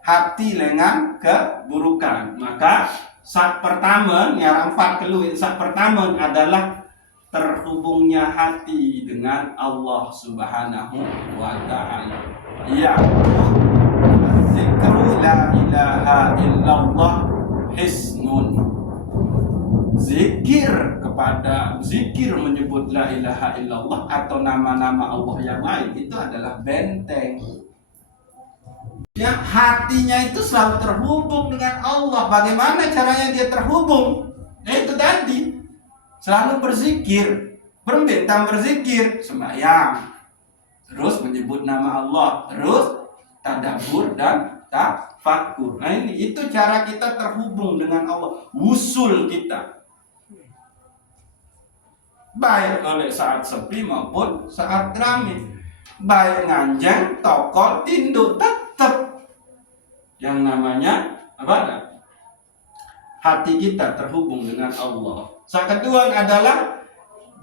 hati dengan keburukan. Maka sak pertama yang 4 keluhin, sak pertama adalah terhubungnya hati dengan Allah Subhanahu wa Ta'ala. Ya, zikru la ilaha illallah hisnun. Zikir menyebut la ilaha illallah atau nama-nama Allah yang lain itu adalah benteng. Ya, hatinya itu selalu terhubung dengan Allah. Bagaimana caranya dia terhubung? Itu tadi. Selalu berzikir, berbentang berzikir, sembahyang, terus menyebut nama Allah, terus tadabbur dan tafakur. Nah ini itu cara kita terhubung dengan Allah, wusul kita, baik oleh saat sepi maupun saat ramai, baik nganjang, tokol, tinduk, tetap yang namanya apa? Hati kita terhubung dengan Allah. Yang kedua adalah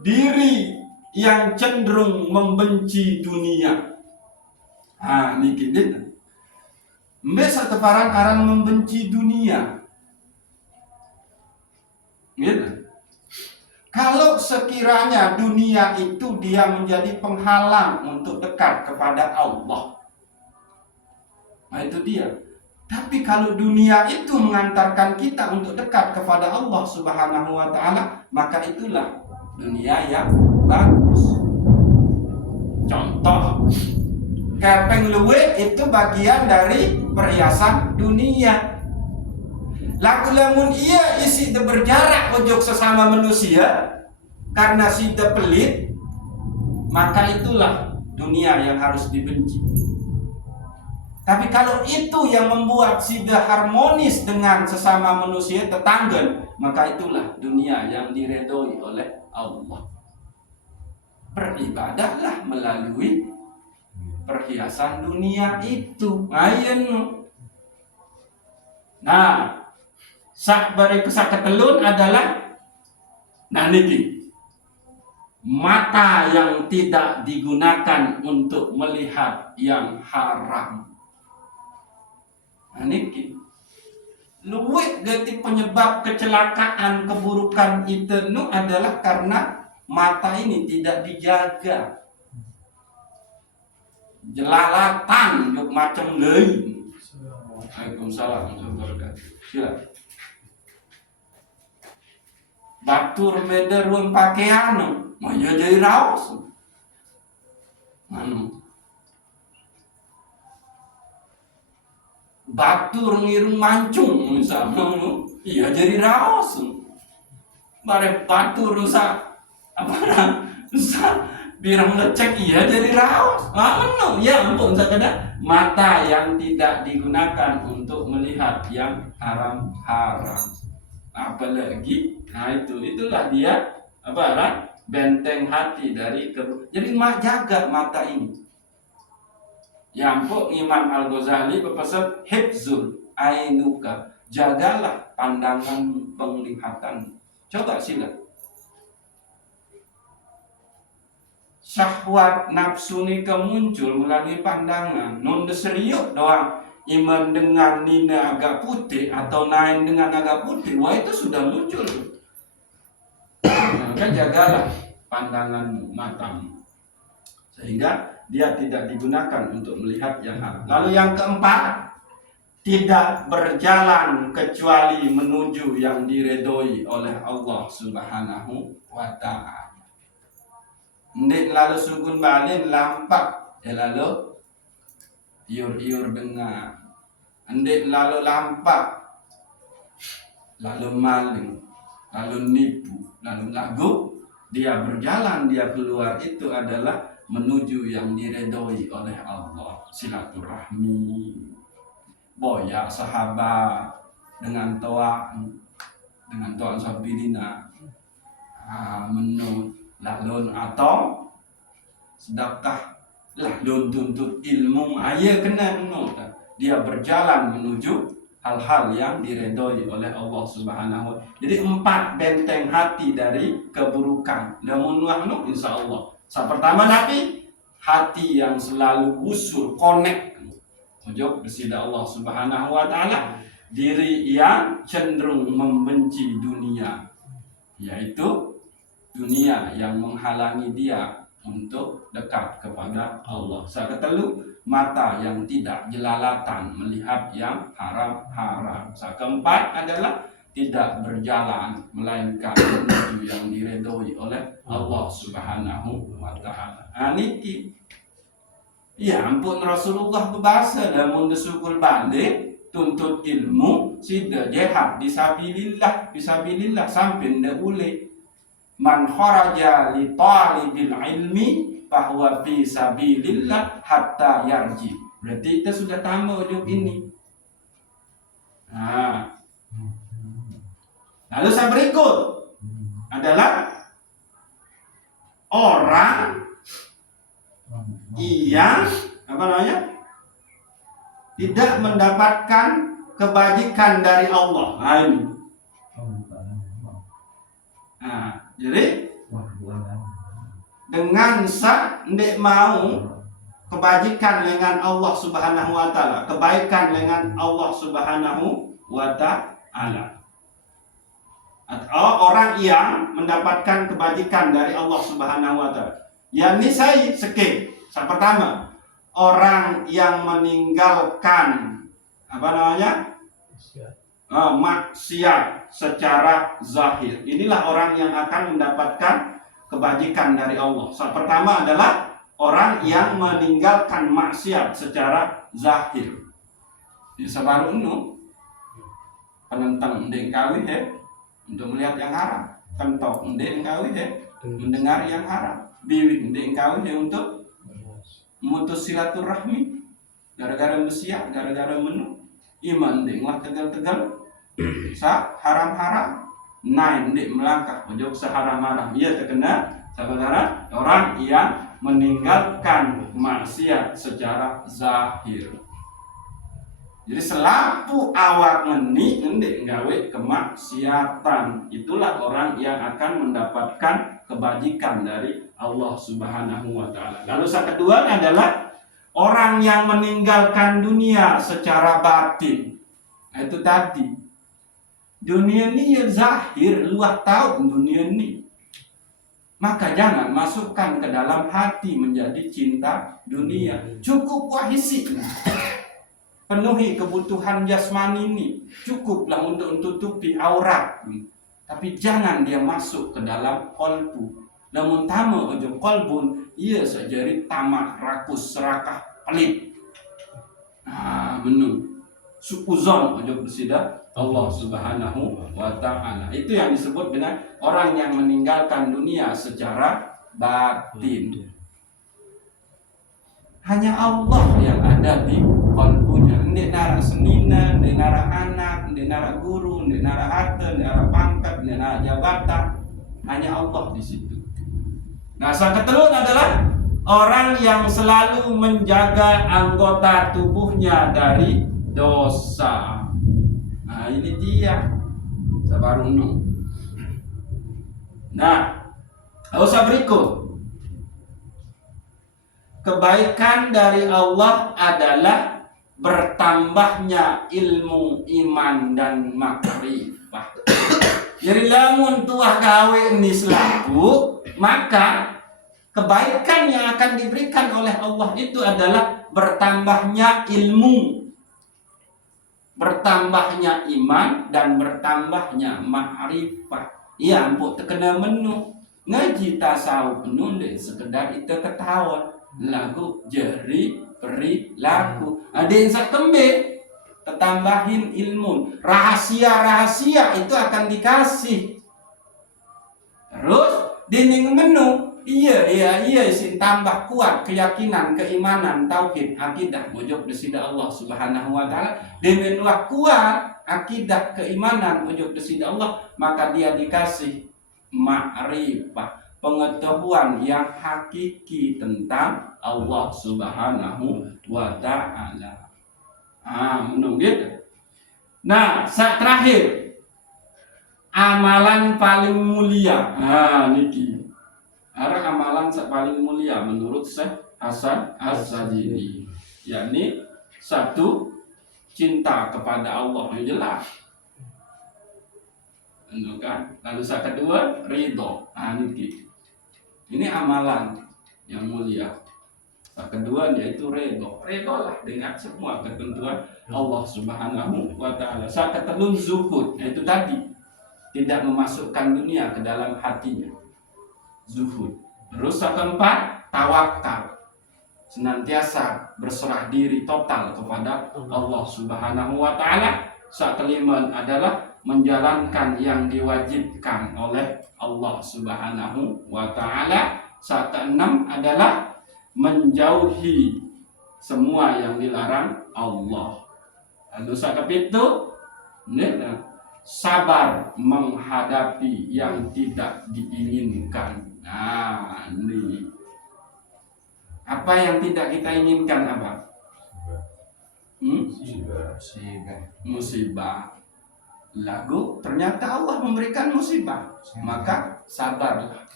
diri yang cenderung membenci dunia. Ini gini. Mbak satu aran membenci dunia. Gitu. Kalau sekiranya dunia itu dia menjadi penghalang untuk dekat kepada Allah, nah itu dia. Tapi kalau dunia itu mengantarkan kita untuk dekat kepada Allah Subhanahu wa Ta'ala, maka itulah dunia yang bagus. Contoh, kepeng luwe itu bagian dari perhiasan dunia. Laku lamun ia isi berjarak ujung sesama manusia karena sida pelit, maka itulah dunia yang harus dibenci. Tapi kalau itu yang membuat sida harmonis dengan sesama manusia tetangga, maka itulah dunia yang diredoi oleh Allah. Beribadahlah melalui perhiasan dunia itu. Nah, sak ketelun adalah niki. Mata yang tidak digunakan untuk melihat yang haram. Niki luwih gati penyebab kecelakaan keburukan itu adalah karena mata ini tidak dijaga. Jelalatan yuk macam lain. Waalaikumsalam. Sila. Batur beda ruang pakaian, mau jadi raos. Batur ngirung mancung misalnya, iya jadi raos. Bare batur rusak rusak birang ngecek iya jadi raos. Ya ampun sakada mata yang tidak digunakan untuk melihat yang haram-haram. Apalagi, itulah dia benteng hati dari jadi jaga mata ini. Yang Imam Al-Ghazali berpesan hifzul ainuka, jagalah pandangan penglihatan. Coba sila. Syahwat nafsu ni muncul melalui pandangan. Non serius doang. Iman dengan nina agak putih atau nain dengan agak putih, wah itu sudah muncul. Maka jagalah pandangan matamu. sehingga dia tidak digunakan untuk melihat yang haram. Lalu yang keempat, tidak berjalan kecuali menuju yang diredoi oleh Allah Subhanahu wa ta'ala. Ndik lalu sugun balik lampak, lalu iur-iur dengar. Ndik lalu lampak, lalu maling, lalu nipu, lalu lagu. Dia berjalan, dia keluar, itu adalah menuju yang diredoi oleh Allah. Silaturahmi, boya sahabat dengan toa sabilina, menut lalu atau sedekah lalu tuntut ilmu ayah kena menut. Dia berjalan menuju hal-hal yang diredoi oleh Allah Subhanahu wa ta'ala. Jadi 4 benteng hati dari keburukan. Namun wahnu insyaallah. Pertama Nabi, hati yang selalu usul, connect. Ujuk bersida Allah Subhanahu wa ta'ala. Diri yang cenderung membenci dunia, yaitu dunia yang menghalangi dia untuk dekat kepada Allah. Kedua, mata yang tidak jelalatan melihat yang haram-haram. Keempat adalah tidak berjalan melainkan menuju yang diredoi oleh Allah Subhanahu wa ta'ala. Niki ya ampun Rasulullah berbahasa dan mendesukul balik tuntut ilmu sida jihad fisabilillah sampai ndak boleh. Man kharaja li talibil ilmi bahwa fi sabilillah hatta yarji. Berarti kita sudah tambah ujung ini. Lalu yang berikut adalah orang yang tidak mendapatkan kebajikan dari Allah. Jadi dengan ndik mau kebajikan dengan Allah Subhanahu wa ta'ala, kebaikan dengan Allah Subhanahu wa ta'ala. Atau orang yang mendapatkan kebajikan dari Allah Subhanahu wa ta'ala. Yakni saya sekit. Yang pertama, orang yang meninggalkan maksiat secara zahir. Inilah orang yang akan mendapatkan kebajikan dari Allah. Yang pertama adalah orang yang meninggalkan maksiat secara zahir. Di sebaru ini penentang ndek kawin untuk melihat yang haram, kentok ndek kawin mendengar yang haram, biwik ndek kawin untuk memutus silaturahmi gara-gara bersiap, gara-gara menu iman ndek lah tegal-tegal haram-haram naik ndek melangkah ujung seharam-haram. Ia terkena saudara orang yang meninggalkan maksiat secara zahir. Jadi selaku awak ngeni ndek gawe kemaksiatan, itulah orang yang akan mendapatkan kebajikan dari Allah Subhanahu wa ta'ala. Lalu yang kedua adalah orang yang meninggalkan dunia secara batin. Itu tadi. Dunia ini ya zahir, luah tahu dunia ini. Maka jangan masukkan ke dalam hati menjadi cinta dunia. Cukup wahisi. Penuhi kebutuhan jasmani ini. Cukuplah untuk tutupi aurat. Tapi jangan dia masuk ke dalam kolbu. Namun tamu ujung kolbun, ia sejari tamak, rakus, serakah, pelit. Menu. Suuzon ujung bersida Allah Subhanahu wa ta'ala. Itu yang disebut dengan orang yang meninggalkan dunia secara batin. Hanya Allah yang ada di kolbunya. Ndek nara senina, ndek nara anak, ndek nara guru, ndek nara harta, ndek nara pangkat, ndek nara jabatan. Hanya Allah di situ. Nah, yang kedua adalah orang yang selalu menjaga anggota tubuhnya dari dosa. Nah, ini dia sabarunu. Nah, usah berikut. Kebaikan dari Allah adalah bertambahnya ilmu, iman dan makrifah. Jadi lamun tuah gawe ini selaku, maka kebaikan yang akan diberikan oleh Allah itu adalah bertambahnya ilmu, bertambahnya iman, dan bertambahnya ma'rifah. Ya ampun terkena menu ngaji tasawuf penuh deh sekedar itu ketahuan lagu jeri perilaku ada yang sakembe ketambahin ilmu, rahasia itu akan dikasih. Terus dinding menu iya isin tambah kuat keyakinan, keimanan, tauhid, akidah wujud desida Allah Subhanahu wa taala. Demenlah kuat akidah, keimanan, wujud desida Allah, maka dia dikasih ma'rifah, pengetahuan yang hakiki tentang Allah Subhanahu wa taala. Menunggu gitu. Nah, saat terakhir amalan paling mulia. Niki. Ada amalan paling mulia menurut Syekh Hasan Az-Zadili, yakni satu, cinta kepada Allah yang jelas. Kan? Lalu yang kedua, ridho. Niki. Ini amalan yang mulia. Yang kedua yaitu ridho. Ridholah dengan semua ketentuan Allah Subhanahu wa taala. Yang ketiga, zuhud. Itu tadi tidak memasukkan dunia ke dalam hatinya. Zuhud. Terus yang keempat, tawakal. Senantiasa berserah diri total kepada Allah Subhanahu wa taala. Yang kelima adalah menjalankan yang diwajibkan oleh Allah Subhanahu wa taala. Yang keenam adalah menjauhi semua yang dilarang Allah. Lalu yang kepitu, sabar menghadapi yang tidak diinginkan. Ini apa yang tidak kita inginkan apa? Musibah. Lagu ternyata Allah memberikan musibah, maka sabarlah.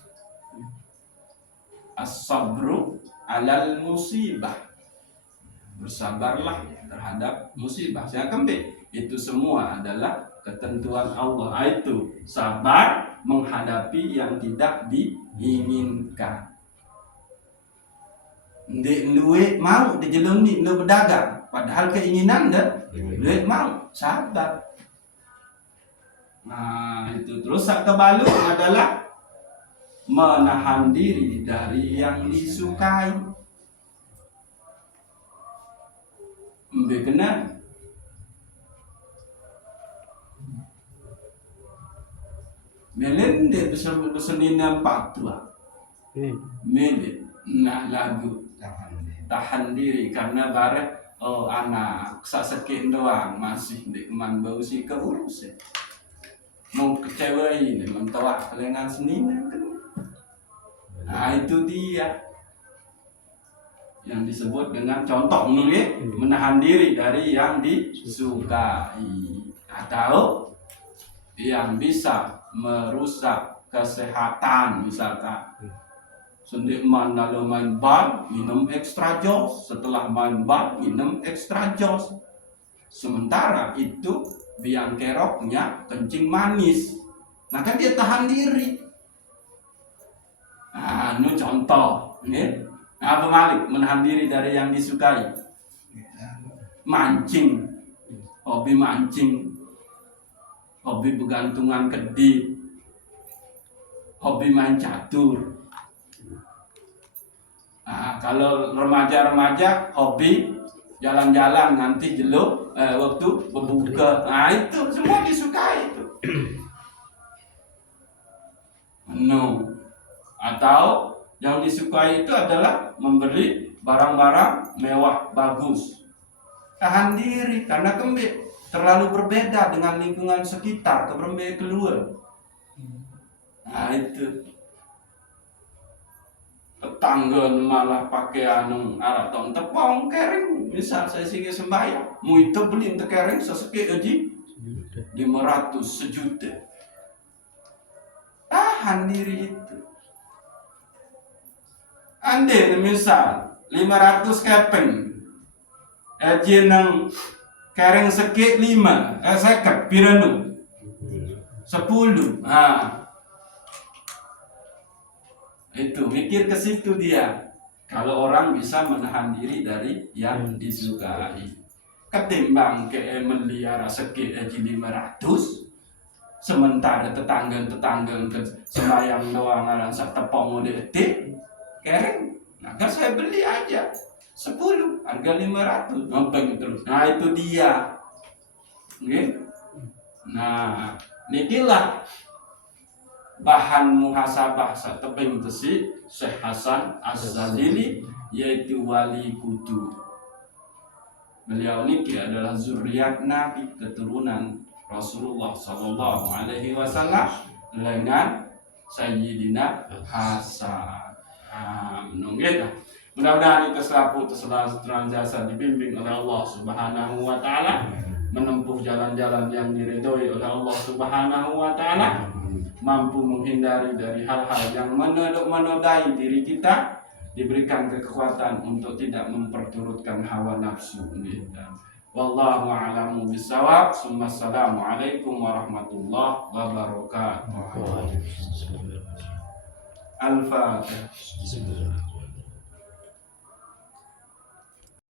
As-sabru alal musibah, bersabarlah terhadap musibah. Yang keempat, itu semua adalah ketentuan Allah. Itu sabar menghadapi yang tidak diinginkan. Ndek duit mau dijeluni lu berdagang, padahal keinginan duit mau, sabar. Itu terus kebalu adalah menahan diri dari yang disukai. Benar. Melende besenina patwa. Mele. Nah lagu tahan diri karena bareng anak sakit doang masih di keman bau si keurus. Mau kecewain, mentawak kelengan senina kan. Itu dia yang disebut dengan contoh menahan diri dari yang disukai atau yang bisa merusak kesehatan. Misalkan sendik lalu main bal, minum ekstra jos, setelah main bal minum ekstra jos, sementara itu biang keroknya kencing manis, maka dia tahan diri. Ini contoh, Apa Malik menahan diri dari yang disukai? Mancing, hobi mancing, hobi bergantungan kedip, hobi main catur. Kalau remaja-remaja hobi jalan-jalan nanti jeluk waktu berbuka. Itu semua disukai itu. Atau yang disukai itu adalah membeli barang-barang mewah bagus. Tahan diri karena kembali terlalu berbeda dengan lingkungan sekitar, kembali keluar. Itu tetangga malah pakai arak tahun tepung kering. Misal saya sih sembahyang, mau itu beli untuk kering sesekit aja 500 sejuta. Tahan diri itu. Ande misal 500 keping, aja nang kering sekit 5, seket piranu 10. Itu mikir ke situ dia. Kalau orang bisa menahan diri dari yang disukai, ketimbang ke melihara sekit aja 500, sementara tetangga sembayang doang aran sak tepong detik keren. Nah, kan saya beli aja 10 harga 500 ngempeng terus. Nah itu dia. Oke. Nah, nikilah bahan muhasabah sateping tesi Syekh Hasan Az-Zalili, yaitu wali kudu. Beliau niki adalah zuriat Nabi, keturunan Rasulullah Sallallahu Alaihi Wasallam dengan Sayyidina Hasan. Menunggu. Mudah-mudahan itu selaku terang jasa dibimbing oleh Allah Subhanahu Wa Taala, menempuh jalan-jalan yang diridhoi oleh Allah Subhanahu Wa Taala, mampu menghindari dari hal-hal yang menodai diri kita, diberikan kekuatan untuk tidak memperturutkan hawa nafsu kita. Wallahu a'lamu bishawab. Assalamualaikum warahmatullahi wabarakatuh. Al-Fatihah.